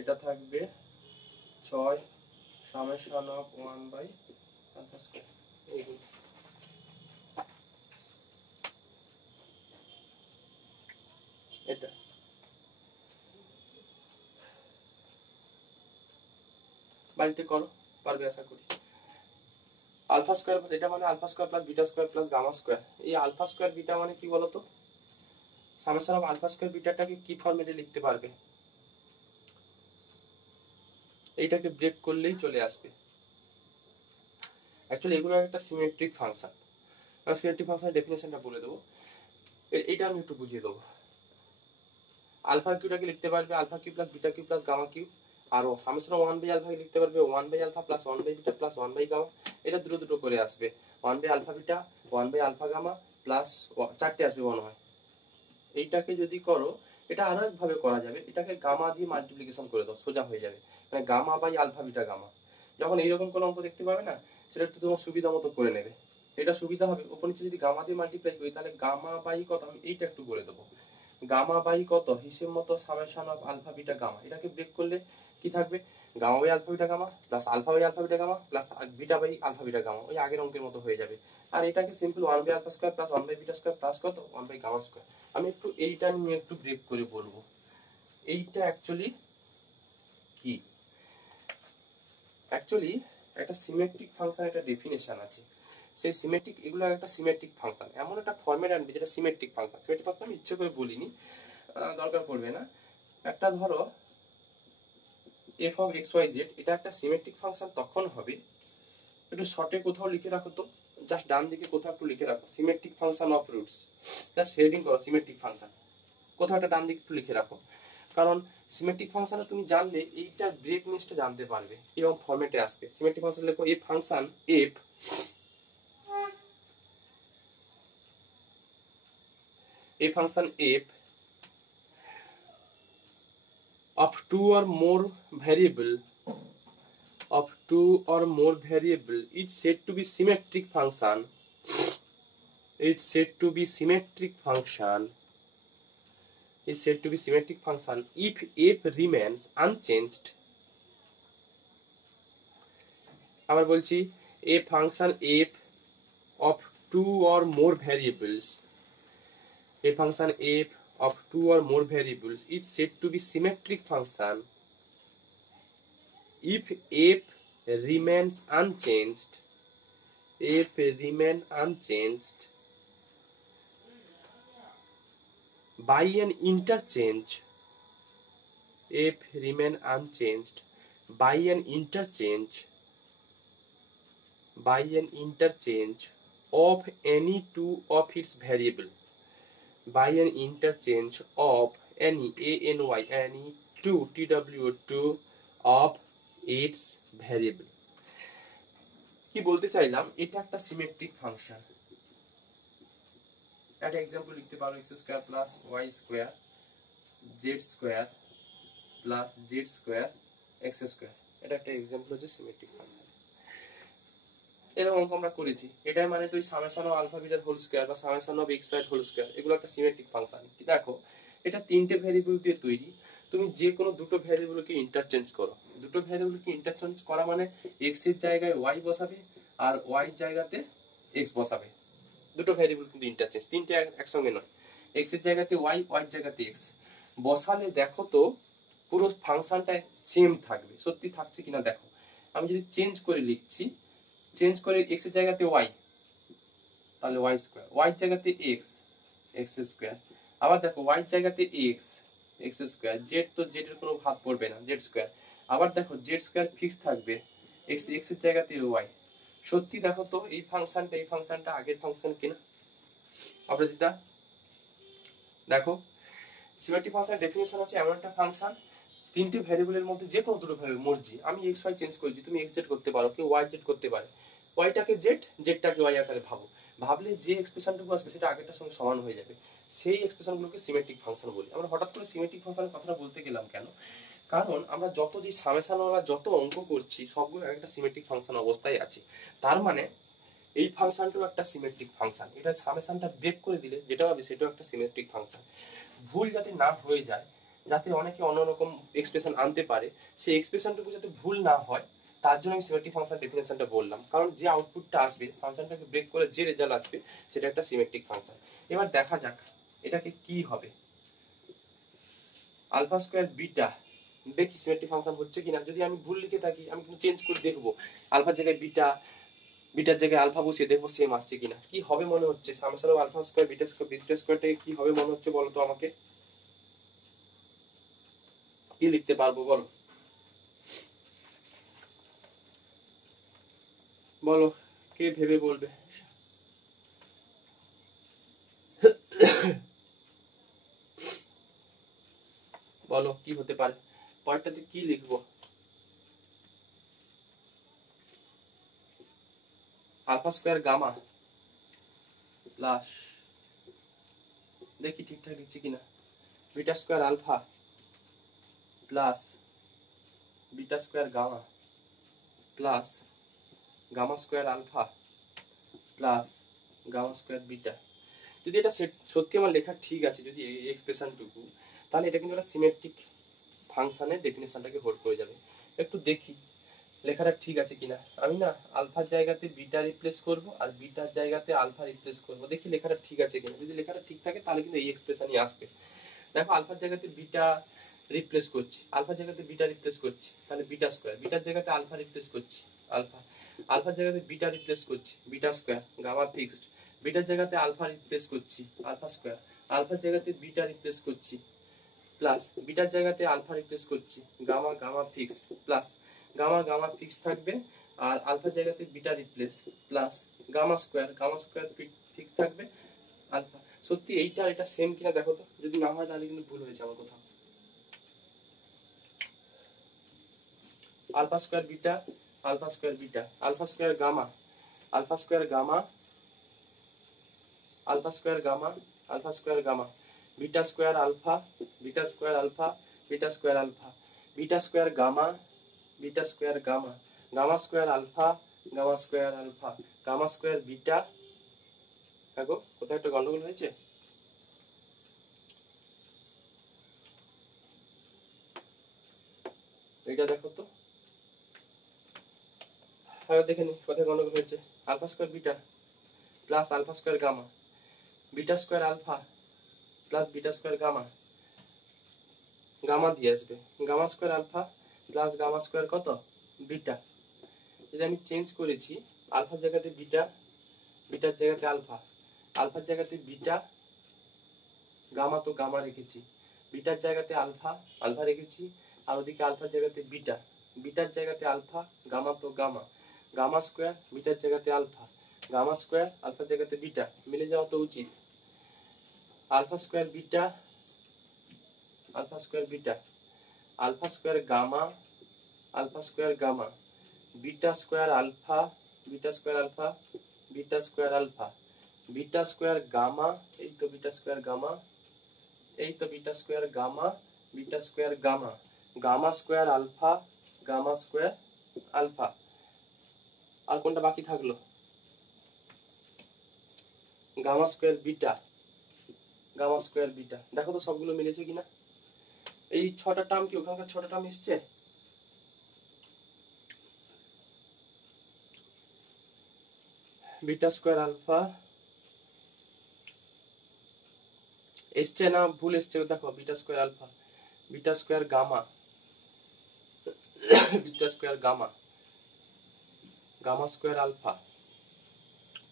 এটা থাকবে 6 summation of 1 by alpha square. এইগুলো এটা বাড়িতে করো, পারবে আশা করি। আলফা স্কয়ার, এটা মানে alpha square plus beta square plus gamma square. এই আলফা স্কয়ার বিটা মানে কি বলতো? সামেশন অফ আলফা স্কয়ার বিটাটাকে কি ফরম্যাটে লিখতে পারবে? এইটাকে ব্রেক করলেই চলে আসবে। অ্যাকচুয়ালি এগুলো একটা সিমেট্রিক ফাংশন। সিমেট্রিক ফাংশনের ডেফিনেশনটা বলে দেবো, এটা আমি একটু বুঝিয়ে দেবো। আলফা কিউটাকে লিখতে পারবে alpha q plus beta q plus gamma q, আর সামেশন অফ 1 বাই আলফাকে লিখতে পারবে 1 by alpha plus 1 by beta plus 1 by gamma. এটা দুটো করে আসবে, 1 by alpha beta 1 by alpha gamma plus 4টে আসবে মনে হয়। এইটাকে যদি করো, এটা আরো একভাবে করা যাবে, এটাকে গামা দিয়ে মাল্টিপ্লিকেশন করে দাও, সোজা হয়ে যাবে। মানে gamma by alpha beta gamma. যখন এইরকম কোনো অঙ্ক দেখতে পাবে না, সেটা একটু তোমার সুবিধা মতো করে নেবে, এটা সুবিধা হবে। উপর নিচে যদি গামা দিয়ে মাল্টিপ্লাই করি, তাহলে গামা বাই কত, আমি এইটা একটু বলে দেবো। গামা বাই কত হিসেব মতো summation of alpha beta gamma. এটাকে ব্রেক করলে কি থাকবে? Gamma by alpha beta gamma plus alpha by alpha beta gamma plus beta by alpha beta gamma, ওই আগের অঙ্কের মতো হয়ে যাবে। আর এটাকে simple 1 by alpha square plus 1 by beta square plus কত 1 বাই গামা স্কয়ার। আমি একটু এইটা নিয়ে একটু ব্রেক করে বলবো, এইটা অ্যাকচুয়ালি কি। অ্যাকচুয়ালি একটা সিমেট্রিক ফাংশন একটা ডেফিনেশন আছে। সেই সিমেট্রিক, এগুলো একটা সিমেট্রিক ফাংশন, এমন একটা ফরম্যাট আনবে যেটা সিমেট্রিক ফাংশন। সিমেট্রিক ফাংশন আমি ইচ্ছে করে বলিনি, দরকার পড়বে না। একটা ধরো f of xyz, এটা একটা সিমেট্রিক ফাংশন তখন হবে, একটু শর্টে কোথাও লিখে রাখো তো, জাস্ট ডান দিকে কোথাও একটু লিখে রাখো, symmetric function of roots, just heading করো সিমেট্রিক ফাংশন, কোথাও একটা ডান দিকে একটু লিখে রাখো। কারণ সিমেট্রিক ফাংশনে তুমি জানলে এইটা ব্রেক জিনিসটা জানতে পারবে, এরকম ফরম্যাটে আসবে। সিমেট্রিক ফাংশন লেখো এই function f a function f of two or more variable is said to be symmetric function. It's said to be symmetric function. Is said to be symmetric function if f remains unchanged. আবার বলছি, a function f of two or more variables, a function f of two or more variables is said to be symmetric function if f remains unchanged, f remain unchanged by an interchange, f remain unchanged by an interchange of any two of its variable, by an interchange of any two of its variable। কি বলতে চাইলাম, এটা একটা সিমেট্রিক ফাংশন। একটা एग्जांपल লিখতে পারো x square plus y square z square plus z square x square. এটা একটা एग्जांपल হচ্ছে সিমেট্রিক ফাংশন। এরকম আমরা করেছি। এটার মানে তুই সামেশন অফ আলফা বিটার হোল স্কয়ার বা summation of x right whole square, এগুলো একটা সিমেট্রিক ফাংশন। কি দেখো, এটা তিনটে ভেরিয়েবল দিয়ে তৈরি। তুমি যে কোনো দুটো ভেরিয়েবলকে ইন্টারচেঞ্জ করো। দুটো ভেরিয়েবলকে ইন্টারচেঞ্জ করা মানে x এর জায়গায় y বসাবে আর y এর জায়গাতে x বসাবে। দুটো ভেরিয়েবল কিন্তু ইন্টারচেঞ্জ, তিনটে একসঙ্গে নয়। x এর জায়গাতে y, y এর জায়গাতে x বসালে দেখো তো পুরো ফাংশনটা সেম থাকবে। সত্যি থাকছে কিনা দেখো। আমি যদি চেঞ্জ করে লিখছি, চেঞ্জ করে x এর জায়গাতে y, তাহলে y স্কয়ার, y এর জায়গাতে x, x স্কয়ার। আবার দেখো y এর জায়গাতে x, x স্কয়ার। z তো z এর কোনো ভাগ পড়বে না, z স্কয়ার। আবার দেখো z স্কয়ার ফিক্স থাকবে, x এর জায়গাতে y। সত্যি দেখো তো এই ফাংশনটা আগের ফাংশন কিনা অপরাজিতা? দেখো, সিমেট্রিক ফাংশনের ডেফিনিশন হচ্ছে এমন একটা ফাংশন, তিনটে ভেরিয়েবলের মধ্যে যে কোনো দুটো ভেরিয়েবল মর্জি, আমি x y চেঞ্জ করেছি, তুমি x z করতে পারো, কেউ y z করতে পারে। y টাকে z, z টাকে y আকারে ভাবলে যে এক্সপ্রেশনটুকু আসবে সেটা আগেরটার সঙ্গে সমান হয়ে যাবে। সেই এক্সপ্রেশনগুলোকে সিমেট্রিক ফাংশন বলি। আমরা হঠাৎ করে সিমেট্রিক ফাংশনের কথাটা বলতে গেলাম কেন? কারণ আমরা যত যে সামেশনওয়ালা যত অঙ্ক করছি সবগুলো একটা সিমেট্রিক ফাংশন অবস্থায় আছে। তার মানে এই ফাংশনটাও একটা সিমেট্রিক ফাংশন। এটা সামেশনটা ব্রেক করে দিলে যেটা হবে সেটাও একটা সিমেট্রিক ফাংশন। ভুল যাতে না হয়ে যায়, যাতে অনেকে অন্যরকম এক্সপ্রেশন আনতে পারে, সেই এক্সপ্রেশনটুকু যাতে ভুল না হয় তার জন্য আমি সিমেট্রিক ফাংশন ডেফিনেশনটা বললাম। কারণ যে আউটপুটটা আসবে ফাংশনটাকে ব্রেক করে যে রেজাল্ট আসবে সেটা একটা সিমেট্রিক ফাংশন। এবার দেখা যাক এটাকে কি হবে। আলফা স্কয়ার বিটা, দেখি সিমেট্রিক ফাংশন হচ্ছে কিনা। যদি আমি ভুল লিখে থাকি আমি কিন্তু চেঞ্জ করে দেখবো, আলফার জায়গায় বিটা, বিটার জায়গায় আলফা বসিয়ে দেখবো সেম আসছে কিনা। কি হবে মনে হচ্ছে summation of alpha square beta স্কয়ারটাকে কি হবে মনে হচ্ছে বলো তো আমাকে? কি লিখতে পারবো বলো? বলো, কে ভেবে বলবে? বলো কি হতে পারে? পরেরটাতে কি লিখবো? আলফা স্কয়ার গামা প্লাস, দেখি ঠিকঠাক লিখছি কিনা, beta square alpha plus beta square gamma plus gamma square alpha plus gamma square beta. যদি এটা সত্যি আমার লেখা ঠিক আছে, যদি এই এক্সপ্রেশনটুকু, তাহলে এটা কিন্তু একটা সিমেট্রিক ফাংশনের ডেফিনেশনটাকে হোল্ড করে যাবে। একটু দেখি লেখাটা ঠিক আছে কিনা। আমি না আলফার জায়গাতে বিটা রিপ্লেস করব আর বিটার জায়গাতে আলফা রিপ্লেস করব, দেখি লেখাটা ঠিক আছে কিনা। যদি লেখাটা ঠিক থাকে তাহলে কিন্তু এই এক্সপ্রেশনই আসবে। দেখো আলফার জায়গাতে বিটা রিপ্লেস করছি, আলফার জায়গাতে বিটা রিপ্লেস করছি, তাহলে বিটা স্কয়ার। বিটার জায়গাতে আলফা রিপ্লেস করছি, আলফা। আলফার জায়গাতে বিটা রিপ্লেস করছি, বিটা স্কয়ার, গামা ফিক্সড। বিটার জায়গাতে আলফা রিপ্লেস করছি, আলফা স্কয়ার। আলফার জায়গাতে বিটা রিপ্লেস করছি প্লাস বিটার জায়গাতে আলফা রিপ্লেস করছি, gamma, gamma fixed plus gamma, gamma fixed থাকবে আর আলফার জায়গাতে beta replace plus gamma square, gamma square fixed থাকবে আলফা। সত্যি এইটা এটা সেম কিনা দেখো তো, যদি না হয় তাহলে কিন্তু ভুল হয়েছে আমার কোথাও। Alpha square beta, alpha square beta, alpha square gamma, alpha square gamma, alpha square gamma, alpha square gamma, beta square alpha, beta square alpha, beta square alpha, beta square gamma, beta square gamma, gamma square alpha, gamma square alpha, gamma square beta. দেখো কোথায় একটা গন্ডগোল হয়েছে। এটা দেখো তো, দেখে নি কোথায় গন্ডগোল হয়েছে। Alpha square beta plus alpha square gamma, beta square alpha plus beta square gamma, gamma দিয়ে আসবে gamma square alpha plus gamma square কত বিটা, যদি আমি চেঞ্জ করেছি আলফার জায়গাতে বিটা, বিটার জায়গাতে আলফা, আলফার জায়গাতে বিটা, গামা তো গামা রেখেছি, বিটার জায়গাতে আলফা, আলফা রেখেছি, আর ওদিকে আলফার জায়গাতে বিটা, বিটার জায়গাতে আলফা, গামা তো গামা, গামা স্কোয়ার বিটার জায়গাতে আলফা, গামা স্কোয়ার আলফার জায়গাতে বিটা, মিলে যাওয়া তো উচিত। Alpha square beta, alpha square beta, alpha square gamma, alpha square gamma, beta square alpha, beta square alpha, beta square alpha, beta square gamma, এই তো বিটা স্কোয়ার গামা, এই তো beta square gamma, beta square gamma, gamma square alpha, gamma square alpha. আর কোনটা বাকি থাকলো? Gamma square beta, gamma square beta. দেখো তো সবগুলো মিলেছে কিনা। এই 6টা টার্ম কি ওখানকার 6টা টার্ম এসছে? বিটা স্কোয়ার আলফা এসছে না ভুল এসছে? দেখো beta square alpha, beta square gamma, beta square gamma, gamma square alpha,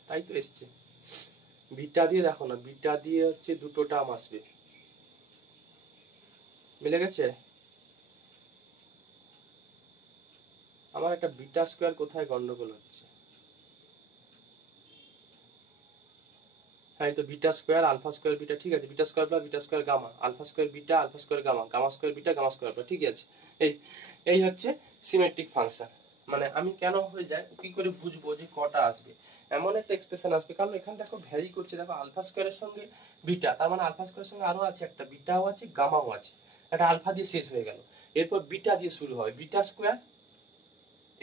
তাই তো এসছে। বিটা দিয়ে দেখো না, বিটা দিয়ে হচ্ছে দুটো টার্ম আসবে, মিলে গেছে। আমার একটা বিটা স্কোয়ার কোথায় গন্ডগোল হচ্ছে? হ্যাঁ, তো beta square alpha square beta, ঠিক আছে। Beta square plus beta square gamma, alpha square beta, alpha square gamma, gamma square beta, gamma square alpha, ঠিক আছে। এই এই হচ্ছে সিমেট্রিক ফাংশন। মানে আমি কেন হয়ে যায় কি করে বুঝবো যে কটা আসবে? এমন একটা এক্সপ্রেশন আসবে, কারণ এখানে দেখো ভ্যারি করছে, দেখো আলফা স্কোয়ারের সঙ্গে বিটা, তার মানে আলফা স্কোয়ারের সঙ্গে আরো আছে একটা, বিটাও আছে গামাও আছে, একটা আলফা দিয়ে শেষ হয়ে গেল, এরপর বিটা দিয়ে শুরু হবে, বিটা স্কোয়ার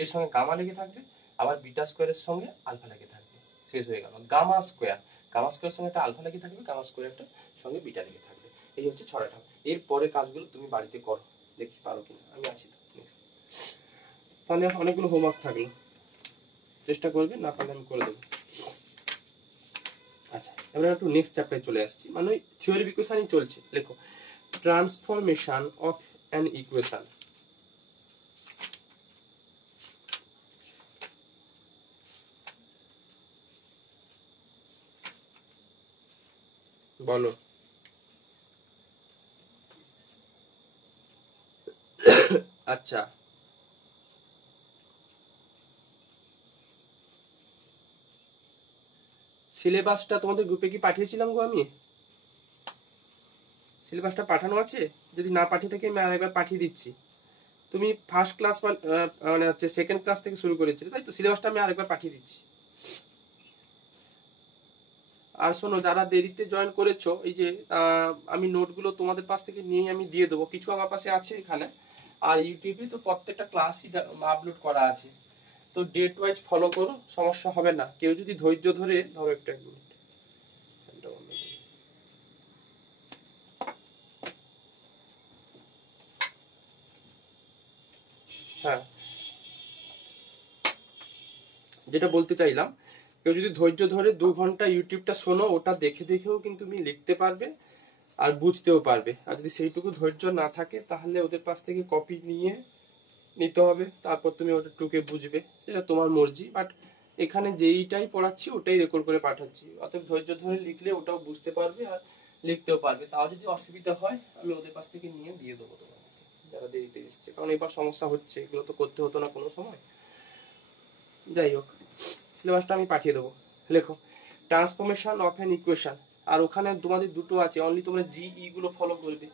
এর সঙ্গে গামা লেগে থাকবে, আবার বিটা স্কোয়ারের সঙ্গে আলফা লেগে থাকবে, শেষ হয়ে গেল। গামা স্কোয়ার, গামা স্কোয়ারের সঙ্গে একটা আলফা লেগে থাকবে, গামা স্কোয়ার একটা সঙ্গে বিটা লেগে থাকবে। এই হচ্ছে 6টা টার্ম। এর পরে কাজগুলো তুমি বাড়িতে করো, দেখি পারো কিনা, আমি আছি তো। তাহলে অনেকগুলো হোমওয়ার্ক থাকলো, চেষ্টা করবে, না পারলে আমি করে দেবো। আচ্ছা, এবার একটু নেক্সট চ্যাপ্টারে চলে আসছি, মানে ওই থিওরি ইকুয়েশনই চলছে। লেখো ট্রান্সফরমেশন অফ অ্যান ইকুয়েশন। বলো। আচ্ছা, সিলেবাসটা তোমাদের গ্রুপে কি পাঠিয়েছিলাম গো? আমি সিলেবাসটা পাঠানো আছে, যদি না পাঠিয়ে থাকি আমি আরেকবার পাঠিয়ে দিচ্ছি। তুমি ফার্স্ট ক্লাস মানে হচ্ছে সেকেন্ড ক্লাস থেকে শুরু করেছিলে, তাই তো? সিলেবাসটা আমি আরেকবার পাঠিয়ে দিচ্ছি। আর শোনো, যারা দেরিতে জয়েন করেছো, এই যে আমি নোটগুলো তোমাদের পাশ থেকে নিয়ে আমি দিয়ে দেবো, কিছু আমার পাশে আছে এখানে, আর ইউটিউবে তো প্রত্যেকটা ক্লাসই আপলোড করা আছে, তো ডেট ওয়াইজ ফলো করো, সমস্যা হবে না। কেউ যদি ধৈর্য ধরে, ধরো একটা মিনিট, হ্যাঁ যেটা বলতে চাইলাম, কেউ যদি ধৈর্য ধরে 2 ঘন্টা ইউটিউবটা শোনো, ওটা দেখে দেখেও কিন্তু তুমি লিখতে পারবে আর বুঝতেও পারবে। আর যদি সেইটুকু ধৈর্য না থাকে, তাহলে ওদের পাশ থেকে কপি নিয়ে নিতে হবে, তারপর তুমি ওটা টুকে বুঝবে, সেটা তোমার মর্জি। বাট এখানে যেইটাই পড়াচ্ছি ওটাই রেকর্ড করে পাঠাচ্ছি, অতএব ধৈর্য ধরে লিখলে ওটাও বুঝতে পারবে আর লিখতেও পারবে। তাও যদি অসুবিধা হয়, আমি ওদের পাশ থেকে নিয়ে দিয়ে দেবো তোমাকে, যারা দেরিতে এসছে, কারণ এবার সমস্যা হচ্ছে, এগুলো তো করতে হতো না কোনো সময়। যাই হোক, সিলেবাসটা আমি পাঠিয়ে দেবো। লেখো ট্রান্সফরমেশন অফ অ্যান ইকুয়েশন, আর ওখানে তোমাদের দুটো আছে, অনলি তোমরা জিই গুলো ফলো করবে।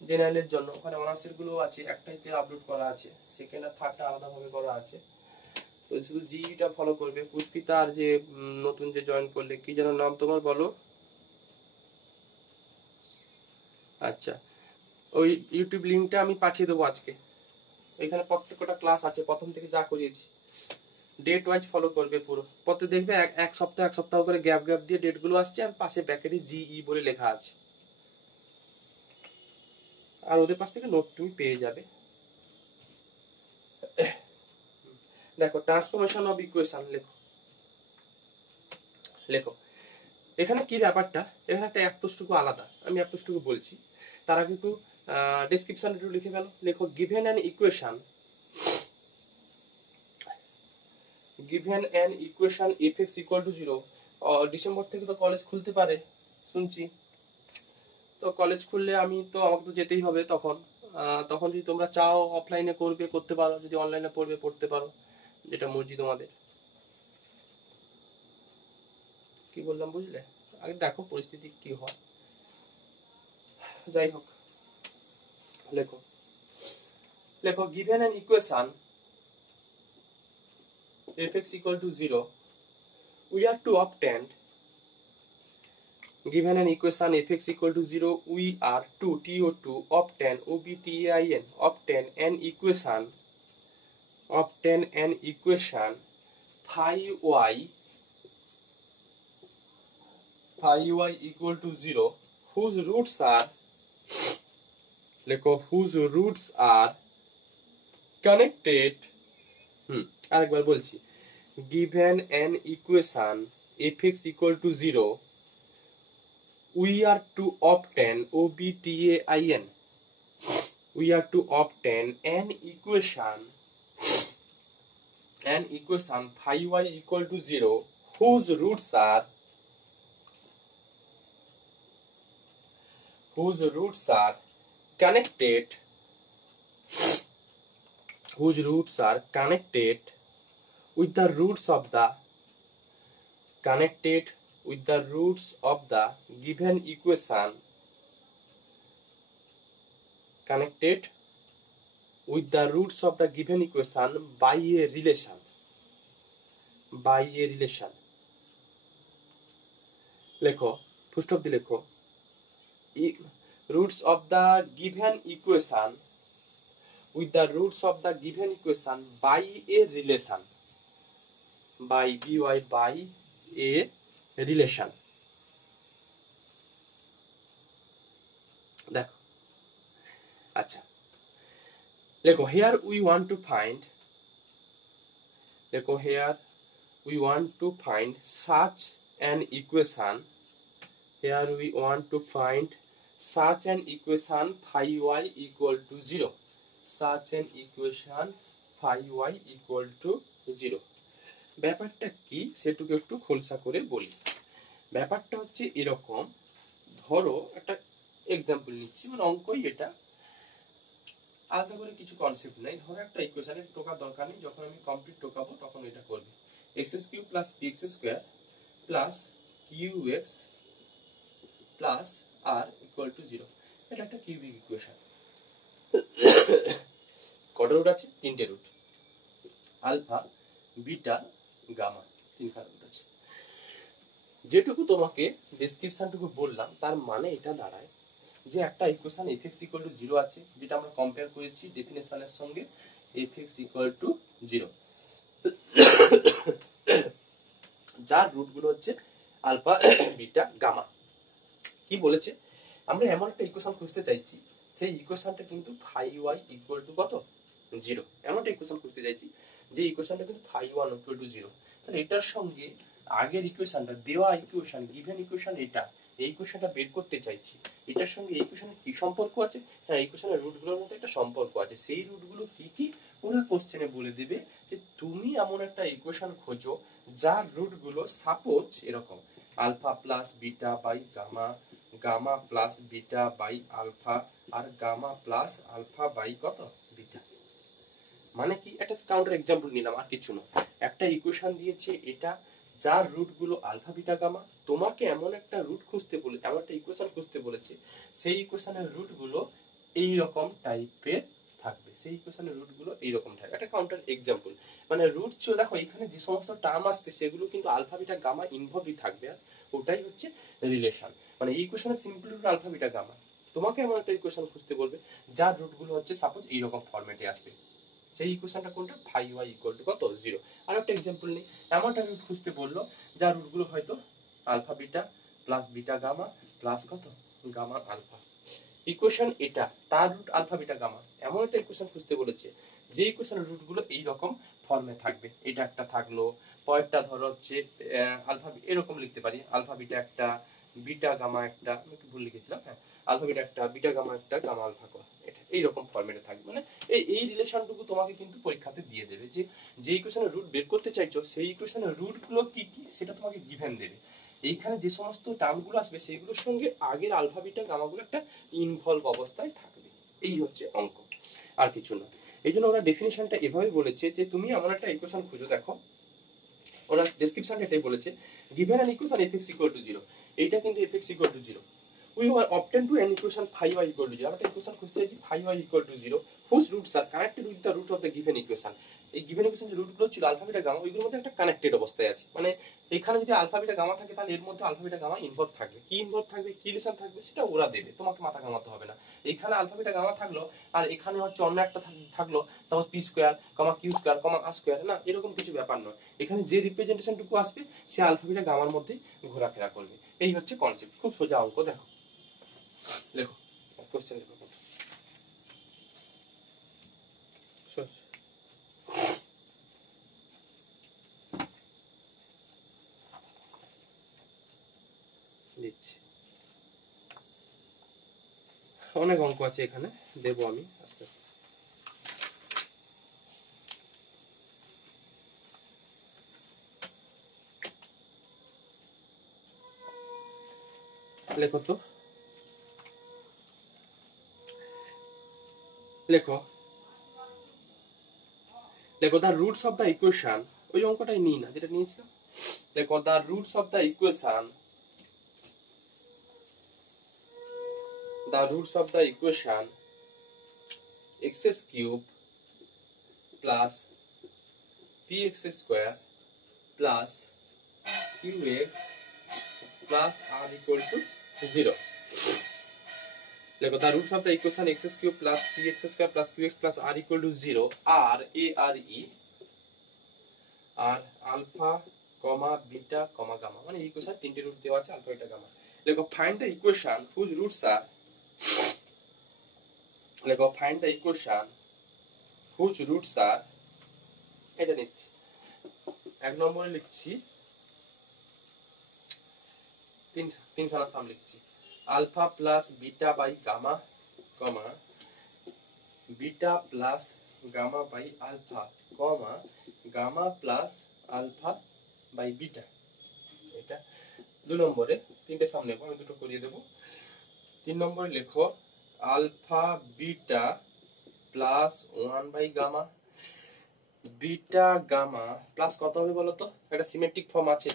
জেনারেলের জন্য ওখানে অনার্সের গুলো আছে, একটাইতে আপলোড করা আছে, সেকেন্ড আর থার্ডটা আলাদাভাবে করা আছে, তো শুধু জিইটা ফলো করবে। পুষ্পিতা আর যে নতুন যে জয়েন করলে, কি যেন নাম তোমার, বলো? আচ্ছা, ওই ইউটিউব লিঙ্কটা আমি পাঠিয়ে দেবো আজকে, এখানে প্রত্যেকটা ক্লাস আছে, প্রথম থেকে যা করিয়েছি। ডেট ওয়াইজ ফলো করবে পুরো, প্রত্যেক দেখবে এক সপ্তাহ করে গ্যাপ গ্যাপ দিয়ে ডেট গুলো আসছে, আর পাশে ব্র্যাকেটে জিই বলে লেখা আছে, আর ওদের পাশ থেকে নোট তুমি পেয়ে যাবে। দেখো ট্রান্সফরমেশন অফ ইকুয়েশন, লেখো লেখো এখানে কি ব্যাপারটা, এখানে একটা অ্যাপ্রোচটুকু আলাদা, আমি অ্যাপ্রোচটুকু বলছি, তারা কিন্তু ডেসক্রিপশন একটু লিখে ফেলো। লেখো given an equation given an equation f(x) = 0 December থেকে তো কলেজ খুলতে পারে শুনছি, তো কলেজ খুললে আমাকে তো যেতেই হবে। তখন যদি তোমরা চাও অফলাইনে করতে পারো, যদি অনলাইনে পড়তে পারো, যেটা মর্জি তোমাদের। কি বললাম বুঝলে? আগে দেখো পরিস্থিতি কি হয়। যাই হোক, লেখো given an equation f(x) = 0 we are to obtain, given an equation f(x) = 0 we are to obtain obtain an equation phi y equal to 0 whose roots are connected, আরেকবার বলছি, given an equation f(x) = 0 we are to obtain an equation phi y equal to 0 whose roots are connected with the roots of the given equation by a relation লেখো ফুল স্টপ দিয়ে লেখো roots of the given equation with the roots of the given equation by a relation, by a relation। দেখো আচ্ছা, লেখো here we want to find such an equation, phi y equal to 0, ব্যাপারটা কি সেটুকু একটু খোলসা করে বলি। ব্যাপারটা হচ্ছে এরকম, ধরো একটা এক্সাম্পল নিচ্ছি, মানে অঙ্কই এটা, আলাদা করে কিছু কনসেপ্ট নাই। ধরো একটা ইকুয়েশনের টোকার দরকার নেই, যখন আমি কমপ্লিট টোকাবো তখন এটা করবে x³ + px² + qx + r = 0। এটা একটা কিউবিক ইকুয়েশন। কটা রুট আছে? 3টে রুট, আলফা, বিটা, গামা, 3খানা রুট আছে। যেটুকু তোমাকে ডেসক্রিপশনটুকু বললাম তার মানে এটা দাঁড়ায় যে একটা ইকুয়েশন f(x) = 0 আছে, যেটা আমরা কম্পেয়ার করেছি ডেফিনেশনের সঙ্গে, f(x) = 0, যার রুটগুলো হচ্ছে আলফা, বিটা, গামা। কি বলেছে? আমরা এমন একটা ইকুয়েশন খুঁজতে চাইছি, সেই ইকুয়েশনটা কিন্তু phi y equal to কত? 0। এমন একটা ইকুয়েশন খুঁজতে চাইছি যে ইকুয়েশনটা কিন্তু phi 1 equal to 0। তাহলে এটার সঙ্গে আগের ইকুয়েশনটা, দেওয়া ইকুয়েশন, গিভেন ইকুয়েশন, এই ইকুয়েশনটা বের করতে চাইছি, এটার সঙ্গে এই ইকুয়েশনের কি সম্পর্ক আছে? হ্যাঁ, ইকুয়েশনের রুটগুলোর মধ্যে একটা সম্পর্ক আছে। সেই রুটগুলো কি ওরা কোশ্চেনে বলে দেবে যে তুমি এমন একটা ইকুয়েশন খোঁজো যার রুটগুলো সাপোজ এরকম alpha plus beta by gamma, gamma plus beta by alpha, আর গামা প্লাস আলফা বাই কত? বিটা। মানে কি, একটা কাউন্টার এক্সাম্পল নিলাম, আর কিছু না। একটা ইকুয়েশন দিয়েছে এটা, যার রুটগুলো আলফা, বিটা, গামা। তোমাকে এমন একটা রুট খুঁজতে বলে, এমন একটা ইকুয়েশন খুঁজতে বলেছে, সেই ইকুয়েশনের রুটগুলো এই রকম টাইপের থাকবে, সেই ইকুয়েশনের রুটগুলো এইরকম থাকবে। একটা কাউন্টার এক্সাম্পল, মানে রুট ছিল, দেখো এখানে যে সমস্ত টার্ম আসবে সেগুলো কিন্তু আলফা, বিটা, গামা ইনভলভই থাকবে, আর ওটাই হচ্ছে রিলেশন। মানে এই ইকুয়েশনের simple root alpha, beta, gamma. তোমাকে এমন একটা ইকুয়েশন খুঁজতে বলবে যার রুটগুলো হচ্ছে সাপোজ এইরকম ফরম্যাটে আসবে, সেই ইকুয়েশনটা কোনটা? phi y equal to কত? 0। আর একটা এক্সাম্পল নেই, এমন একটা রুট খুঁজতে বললো যার রুটগুলো হয়তো alpha beta plus beta gamma plus কত? Gamma alpha. ইকুয়েশন এটা, তার রুট আলফা বিটা গামা। এমন একটা ইকুয়েশন খুঁজতে বলেছে যে ইকুয়েশনের রুটগুলো এইরকম ফর্মে থাকবে। এটা একটা থাকলো, পরেরটা ধরো হচ্ছে আলফা, এরকম লিখতে পারি, আলফা বিটা একটা, বিটা গামা একটা, আমি একটু ভুল লিখেছিলাম, হ্যাঁ আলফা বিটা একটা, বিটা গামা একটা, গামা আলফা এটা এইরকম ফরম্যাটে থাকবে। মানে এই রিলেশনটুকু তোমাকে কিন্তু পরীক্ষাতে দিয়ে দেবে, যে ইকুয়েশনের রুট বের করতে চাইছো সেই ইকুয়েশনের রুট গুলো কি কি সেটা তোমাকে গিভেন দেবে। এইখানে যে সমস্ত টার্মগুলো আসবে সেইগুলোর সঙ্গে আগের আলফা বিটা গামাগুলো একটা ইনভলভ অবস্থায় থাকবে। এই হচ্ছে অঙ্ক, আর কিছু না। এই জন্য ওরা ডেফিনেশনটা এভাবে বলেছে যে তুমি এমন একটা ইকুয়েশন খুঁজো, দেখো ওরা ডেসক্রিপশনটা এটাই বলেছে, given an equation fx equal to 0, এইটা কিন্তু fx equal to 0, we will obtain to an equation phi y equal to 0, আমরা একটা ইকুয়েশন খুঁজতে চাইছি phi y equal to 0 whose roots are connected with the root of the given equation। এই given equation যে রুটগুলো ছিল আলফা বিটা গামা, ওইগুলোর মধ্যে একটা কানেক্টেড অবস্থায় আছে, মানে এখানে যদি আলফা বিটা গামা থাকে তাহলে এর মধ্যে আলফা বিটা গামা ইনভলভ থাকবে। কি ইনভলভ থাকবে, কি রিলেশন থাকবে সেটা ওরা দেবে, তোমাকে মাথা ঘামাতে হবে না। এখানে আলফা বিটা গামা থাকলো আর এখানে হচ্ছে অন্য একটা থাকলো, সাপোজ পি স্কয়ার কমা কিউ স্কয়ার কমা আর স্কয়ার, না এরকম কিছু ব্যাপার নয়। এখানে যে রিপ্রেজেন্টেশনটুকু আসবে সে আলফা বিটা গামার মধ্যে ঘোরাফেরা করবে। এই হচ্ছে কনসেপ্ট, খুব সোজা অঙ্ক। দেখো লেখো কোশ্চেন লেখো, দিচ্ছি। অনেক অঙ্ক আছে এখানে, দেবো আমি আস্তে আস্তে। লেখো তো, লেখো লেখো the roots of the equation, ওই অঙ্কটাই নিই না যেটা নিয়েছিলাম। লেখো the roots of the equation, the roots of the equation x cube plus px square plus qx plus r equal to 0। देखो the roots of the equation x cube plus px square plus qx plus r equal to 0 are a r e are alpha comma beta comma gamma, মানে এই ইকুয়েশন তিনটে রুট দেওয়া আছে আলফা বিটা গামা। দেখো find the equation whose roots are, দেখো find the equation whose roots are, এটা নিচ্ছি এক নম্বরে লিখছি, তিনখানা সাম লিখছি, alpha plus beta by gamma comma beta plus gamma by alpha comma gamma plus alpha by beta. এটা 2 নম্বরে, তিনটে সাম নেবো, আমি দুটো করিয়ে দেবো। 3 নম্বরে লেখো alpha beta plus 1 by gamma, beta gamma plus কত হবে বলো তো, একটা সিমেট্রিক ফর্ম আছে,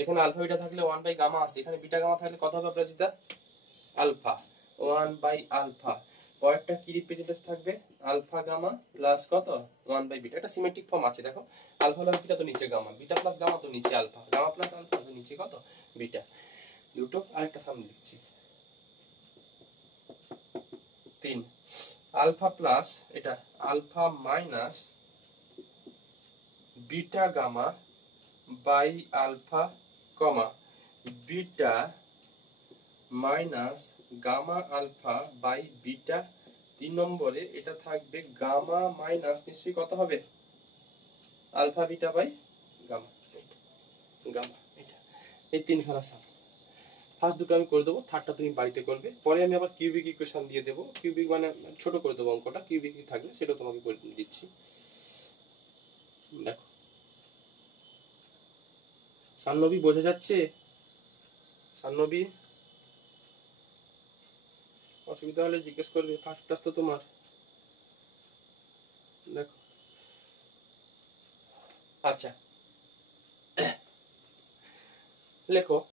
এখানে আলফা বিটা থাকলে 1 বাই গামা আছে, এখানে বিটা গামা থাকলে কত হবে প্রজিতা, আলফা 1 বাই আলফা, পরেরটা কি রিপ্রেজেন্টেশন থাকবে, আলফা গামা প্লাস কত 1 বাই বিটা। এটা সিমেট্রিক ফর্ম আছে, দেখো আলফা প্লাস বিটা তো নিচে গামা, বিটা প্লাস গামা তো নিচে আলফা, গামা প্লাস আলফা তো নিচে কত বিটা। দুটো আরেকটা সামনে লিখছি, 3 আলফা প্লাস এটা alpha minus beta gamma by alpha comma beta minus gamma alpha by beta. 3 নম্বরে এটা থাকবে গামা মাইনাস নিশ্চয়ই কত হবে, alpha beta by gamma, gamma এটা। এই তিনখানা সাম, ফার্স্ট দুটো আমি করে দেবো, থার্ডটা তুমি বাড়িতে করবে, পরে আমি আবার কিউবিক ইকুয়েশন দিয়ে দেবো, কিউবিক মানে ছোট করে দেবো অঙ্কটা, কিউবিক থাকবে সেটাও তোমাকে করে দিচ্ছি। দেখো সান্নবী বোঝা যাচ্ছে, সান্নবী অসুবিধা হলে জিজ্ঞেস করবে, ফার্স্ট ক্লাস তো তোমার। দেখো আচ্ছা লেখো